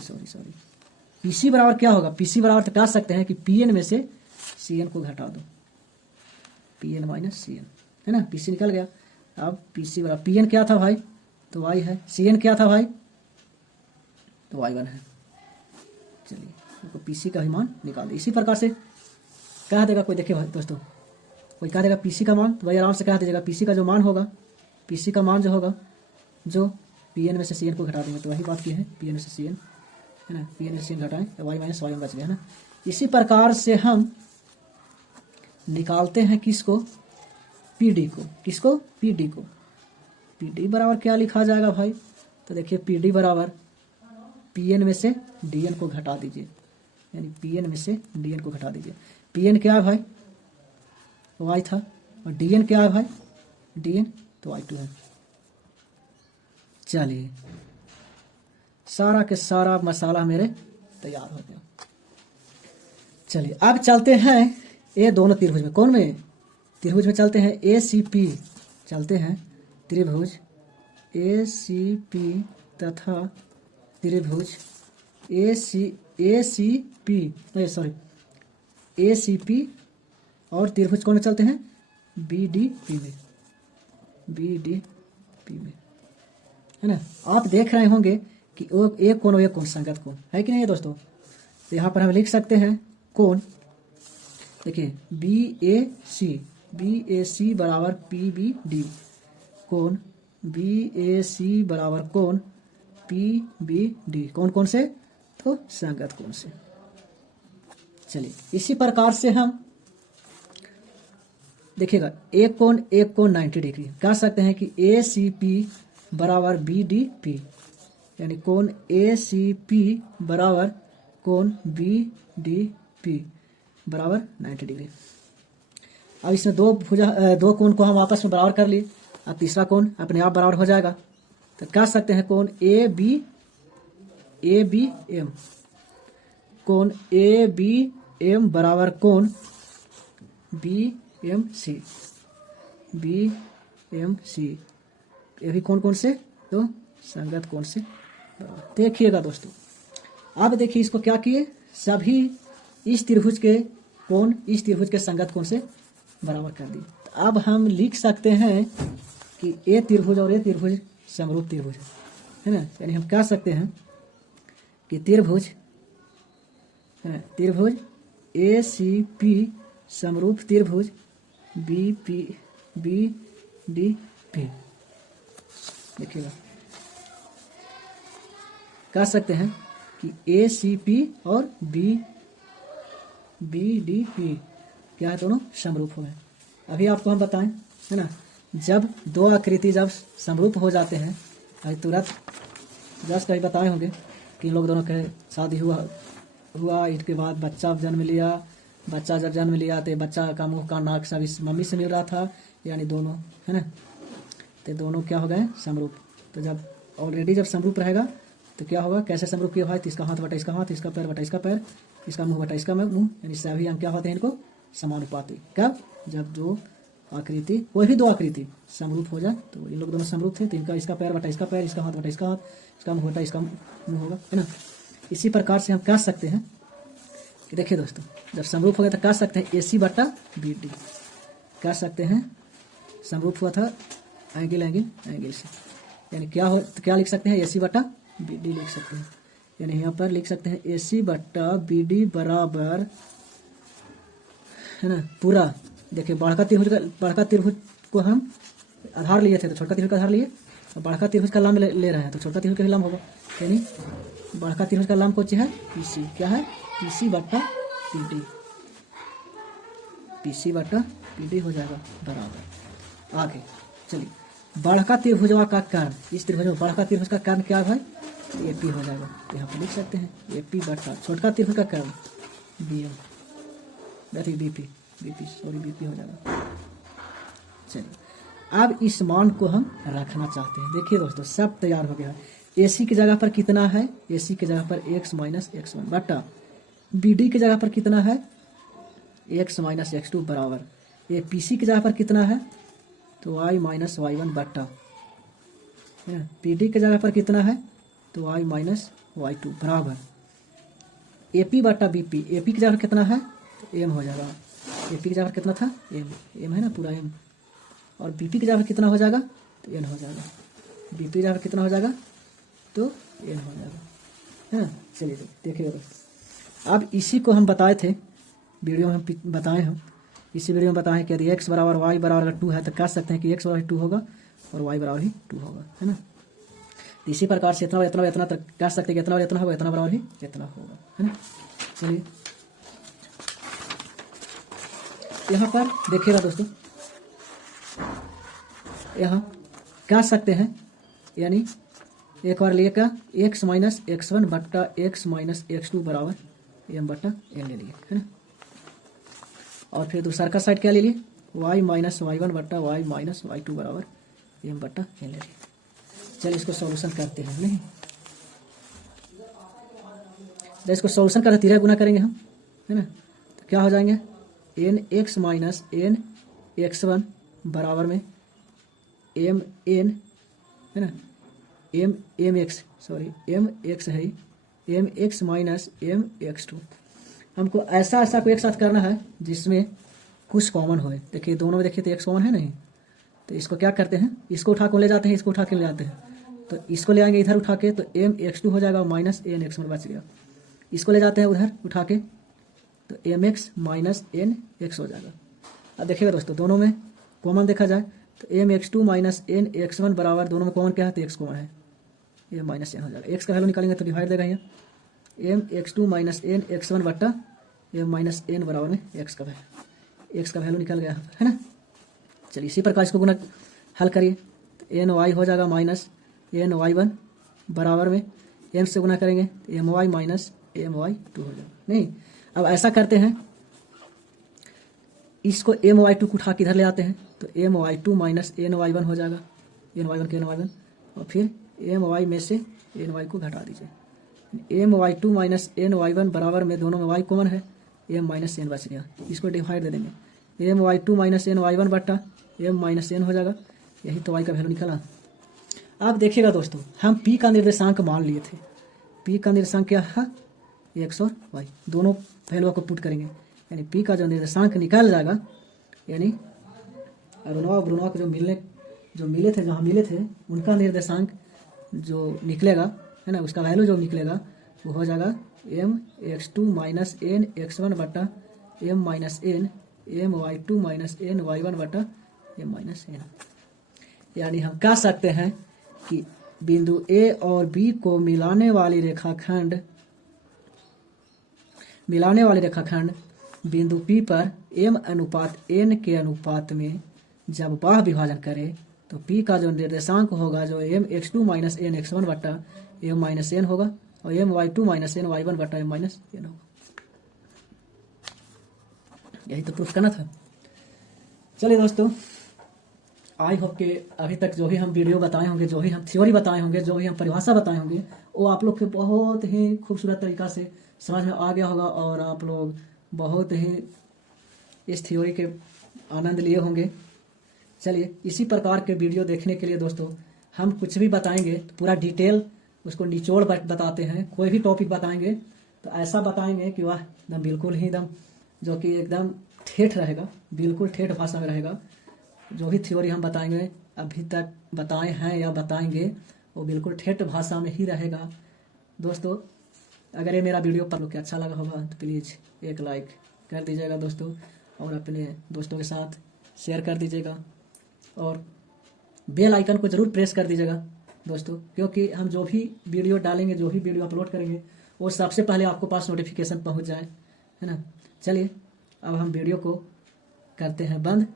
पी सी बराबर क्या होगा, पी सी बराबर तो कह सकते हैं कि पी एन में से सी एन को घटा दो, P N minus C N, है ना, पी सी निकल गया। अब पी सी बराबर पी एन क्या था भाई, तो वाई है, सी एन क्या था भाई, तो वाई 1 है। चलिए तो पी सी का भी मान निकाल दे। इसी प्रकार से कह देगा कोई, देखिए भाई दोस्तों, कोई कह देगा पी सी का मान, तो भाई आराम से कह दीजिएगा पी सी का जो मान होगा, पी सी का मान जो होगा, जो पी एन में से सी एन को घटा देंगे, तो वही बात की है, पी एन में से सी एन, है ना, पी एन में से सी एन घटाएं तो वाई माइनस वाई बच गया, है ना। इसी प्रकार से हम निकालते हैं किसको, पी डी को, किसको, पी डी को। पी डी बराबर क्या लिखा जाएगा भाई, तो देखिए पी डी बराबर पी एन में से डी एन को घटा दीजिए, यानी पी एन में से डी एन को घटा दीजिए। पी एन क्या है भाई, वाई था, और डी एन क्या है भाई, डी एन तो वाई 2 है। चलिए सारा के सारा मसाला मेरे तैयार हो गया। चलिए अब चलते हैं ये दोनों त्रिभुज में, कौन में, त्रिभुज में चलते हैं, ए सी पी, चलते हैं त्रिभुज ए सी पी तथा त्रिभुज ए सी पी और त्रिभुज कौन में चलते हैं, बी डी पी में, बी डी पी में, है ना। आप देख रहे होंगे कि वो एक कोण और एक कोण संगत कोण है कि नहीं है दोस्तों। तो यहाँ पर हम लिख सकते हैं कोण, देखिए बी ए सी बराबर पी बी डी, कोण बी ए सी बराबर कोण पी बी डी, कौन कौन से, तो संगत कोण से। चलिए इसी प्रकार से हम देखिएगा एक कोण 90 डिग्री कह सकते हैं कि ए सी पी बराबर बी डी पी, यानी कोण ए सी पी बराबर कोण बी डी पी बराबर 90 डिग्री। अब इसमें दो कोण को हम आपस में बराबर कर लिए, अब तीसरा कोण अपने आप बराबर हो जाएगा, तो कह सकते हैं कोण ए बी एम, कोण ए बी एम बराबर कोण बी एम सी, ये भी कौन से, तो संगत कोण से बराबर। देखिएगा दोस्तों, अब देखिए इसको क्या किए, सभी इस त्रिभुज के कोण इस त्रिभुज के संगत कोण से बराबर कर दिए। तो अब हम लिख सकते हैं कि ए त्रिभुज और ए त्रिभुज समरूप त्रिभुज है ना, यानी हम कह सकते हैं कि त्रिभुज है ना, त्रिभुज ए सी पी समरूप त्रिभुज बी डी पी। देखिएगा कह सकते हैं कि ए सी पी और बी डी पी क्या है, दोनों समरूप हो गए। अभी आपको हम बताएं, है ना, जब दो आकृति जब समरूप हो जाते हैं, अभी तुरंत जस्ट कहीं बताए होंगे कि इन लोग दोनों के शादी हुआ इसके बाद बच्चा जन्म लिया, बच्चा जब जन्म लिया तो बच्चा का मुंह का नाक सब इस मम्मी से मिल रहा था, यानी दोनों, है ना, तो दोनों क्या हो गए, समरूप। तो जब ऑलरेडी जब समरूप रहेगा तो क्या होगा, कैसे समरूप किया भाई, तो इसका हाथ बटा इसका हाथ, इसका पैर बटा इसका पैर, इसका मुंह बटा इसका मुंह, यानी सभी अंग क्या होते हैं, इनको समानुपाती। कब, जब दो आकृति, कोई भी दो आकृति समरूप हो जाए, तो ये लोग दोनों समरूप थे, तो इनका इसका पैर बटा इसका पैर, इसका हाथ बटा इसका हाथ, इसका मुंह बटा इसका मुंह होगा, है ना। इसी प्रकार से हम कह सकते हैं कि देखिए दोस्तों, जब समरूप हो गया तो कह सकते हैं AC बटा BD, कह सकते हैं समरूप हुआ था एंगल से, यानी क्या हो, तो क्या लिख सकते हैं, AC बटा BD लिख सकते हैं, यानी यहाँ पर लिख सकते हैं AC बटा BD बराबर, है ना, पूरा। देखिए बड़का त्रिभुज को हम आधार लिए थे, तो छोटा त्रिभुज का आधार लिए, तो बड़का त्रिभुज का लंब ले रहे हैं तो छोटा त्रिभुज का भी लंब होगा, यानी बड़का त्रिभुज का लंब कौन सी है, पीसी। क्या है, पीसी बट्टा पीडी, पीसी बट्टा पीडी हो जाएगा बराबर। आगे चलिए, बड़का त्रिभुजवा का कर्ण, इस त्रिभुज में बड़का त्रिभुज का कर्ण क्या है, एपी हो जाएगा। यहाँ पर लिख सकते हैं एपी बट्टा छोटका त्रिभुज का कर्ण बीएम, बीपी, बीपी हो जाएगा। चलिए अब इस मान को हम रखना चाहते हैं। देखिए दोस्तों सब तैयार हो गया। एसी की जगह पर कितना है, एसी की जगह पर x माइनस x1 बट्टा बीडी की जगह पर कितना है, x माइनस x2 बराबर, ये पीसी की जगह पर कितना है तो y माइनस y1 बट्टा पीडी की जगह पर कितना है तो y माइनस y2 बराबर एपी बट्टा बीपी। एपी की जगह पर कितना है तो m हो जाएगा, एपी की जगह पर कितना था m है ना पूरा m, और बीपी की जगह पर कितना हो जाएगा तो n हो जाएगा, बीपी की जगह पर कितना हो जाएगा तो n हो जाएगा, है। चलिए देखिए अब इसी को हम बताए थे वीडियो में, हम बताए हम इसी वीडियो में बताएं कि यदि x बराबर y बराबर अगर 2 है तो कह सकते हैं कि x बराबर 2 होगा और y बराबर ही 2 होगा, है ना। इसी प्रकार से इतना इतना तक कह सकते हैं कि इतना इतना होगा, इतना बराबर ही इतना होगा, है ना। चलिए यहाँ पर देखिएगा दोस्तों, यहाँ कह सकते हैं यानी एक बार लेकर x माइनस x1 बट्टा x माइनस x2 बराबर m बट्टा n ले लिए, है ना। और फिर दूसरा का साइड क्या ले लिए, y माइनस y1 बट्टा y माइनस y2 बराबर m बट्टा n ले लिए। चलिए इसको सॉल्यूशन करते हैं, नहीं जब इसको सॉल्यूशन करते तिरा गुना करेंगे हम, है ना। तो क्या हो जाएंगे n x minus n x1 बराबर में m n, है ना, m x sorry m x है m x minus m x2। हमको ऐसा ऐसा को एक साथ करना है जिसमें कुछ कॉमन होए। देखिए दोनों में देखिए तो x कॉमन है नहीं, तो इसको क्या करते हैं, इसको उठा के ले जाते हैं, इसको उठा के ले जाते हैं, तो इसको ले आएंगे इधर उठा के तो m x2 हो जाएगा माइनस n x1 बच गया। इसको ले जाते हैं उधर उठा के तो m x minus n x हो जाएगा। अब देखिएगा दोस्तों दोनों में कॉमन देखा जाए तो m x2 minus n x1 बराबर, दोनों में कॉमन क्या है तो x कॉमन है, ये माइनस n हो जाएगा। x का वैल्यू निकालेंगे तो डिवाइड देगा यहाँ m x2 minus n x1 बट्टा m माइनस n बराबर में x का वैल्यू निकल गया है ना। चलिए इसी प्रकार इसको गुना हल करिए तो n y हो जाएगा माइनस n y1 बराबर में m से गुना करेंगे तो m y minus m y2 हो जाएगा। नहीं अब ऐसा करते हैं, इसको m y2 को उठा के इधर ले आते हैं तो m y2 minus n y1 हो जाएगा, n y1 के n y1, और फिर m y में से n y को घटा दीजिए। m y2 minus n y1 बराबर में दोनों में y कॉमन है, m माइनस n बच गया, इसको डिवाइड दे देंगे m y2 minus n y1 बट्टा m माइनस n हो जाएगा। यही तो y का वैल्यू निकला। अब देखिएगा दोस्तों हम p का निर्देशांक मान लिए थे, p का निर्देशांक क्या है x और y, दोनों वैल्यू को पुट करेंगे यानी p का जो निर्देशांक निकल जाएगा, यानी अरुणवा और ब्रुनवा को जो मिले थे जहाँ मिले थे उनका निर्देशांक जो निकलेगा, है ना, उसका वैल्यू जो निकलेगा वो हो जाएगा m x2 minus n x1 बट्टा m minus n m y2 minus n y1 बट्टा m माइनस n। यानी हम कह सकते हैं कि बिंदु A और B को मिलाने वाली रेखाखंड बिंदु P पर m अनुपात n के अनुपात में जब बाह्य विभाजन करे तो P का जो निर्देशांक होगा जो m x2 minus n x1 बट्टा m माइनस n होगा और m y2 minus n y1 बट्टा m माइनस n होगा। यही तो प्रूफ करना था। चलिए दोस्तों आई होप कि अभी तक जो भी हम वीडियो बताए होंगे, जो भी हम थ्योरी बताए होंगे, जो भी हम परिभाषा बताए होंगे वो आप लोग के बहुत ही खूबसूरत तरीका से समझ में आ गया होगा और आप लोग बहुत ही इस थ्योरी के आनंद लिए होंगे। चलिए इसी प्रकार के वीडियो देखने के लिए दोस्तों हम कुछ भी बताएंगे तो पूरा डिटेल उसको निचोड़ बताते हैं। कोई भी टॉपिक बताएंगे तो ऐसा बताएंगे कि वाह एकदम बिल्कुल ही एकदम जो कि एकदम ठेठ रहेगा, बिल्कुल ठेठ भाषा में रहेगा। जो भी थ्योरी हम बताएंगे अभी तक बताए हैं या बताएंगे वो बिल्कुल ठेठ भाषा में ही रहेगा। दोस्तों अगर ये मेरा वीडियो पर लोग अच्छा लगा होगा तो प्लीज़ एक लाइक कर दीजिएगा दोस्तों, और अपने दोस्तों के साथ शेयर कर दीजिएगा। और बेल आइकन को ज़रूर प्रेस कर दीजिएगा दोस्तों, क्योंकि हम जो भी वीडियो डालेंगे, जो भी वीडियो अपलोड करेंगे, वो सबसे पहले आपको पास नोटिफिकेशन पहुंच जाए, है ना। चलिए अब हम वीडियो को करते हैं बंद।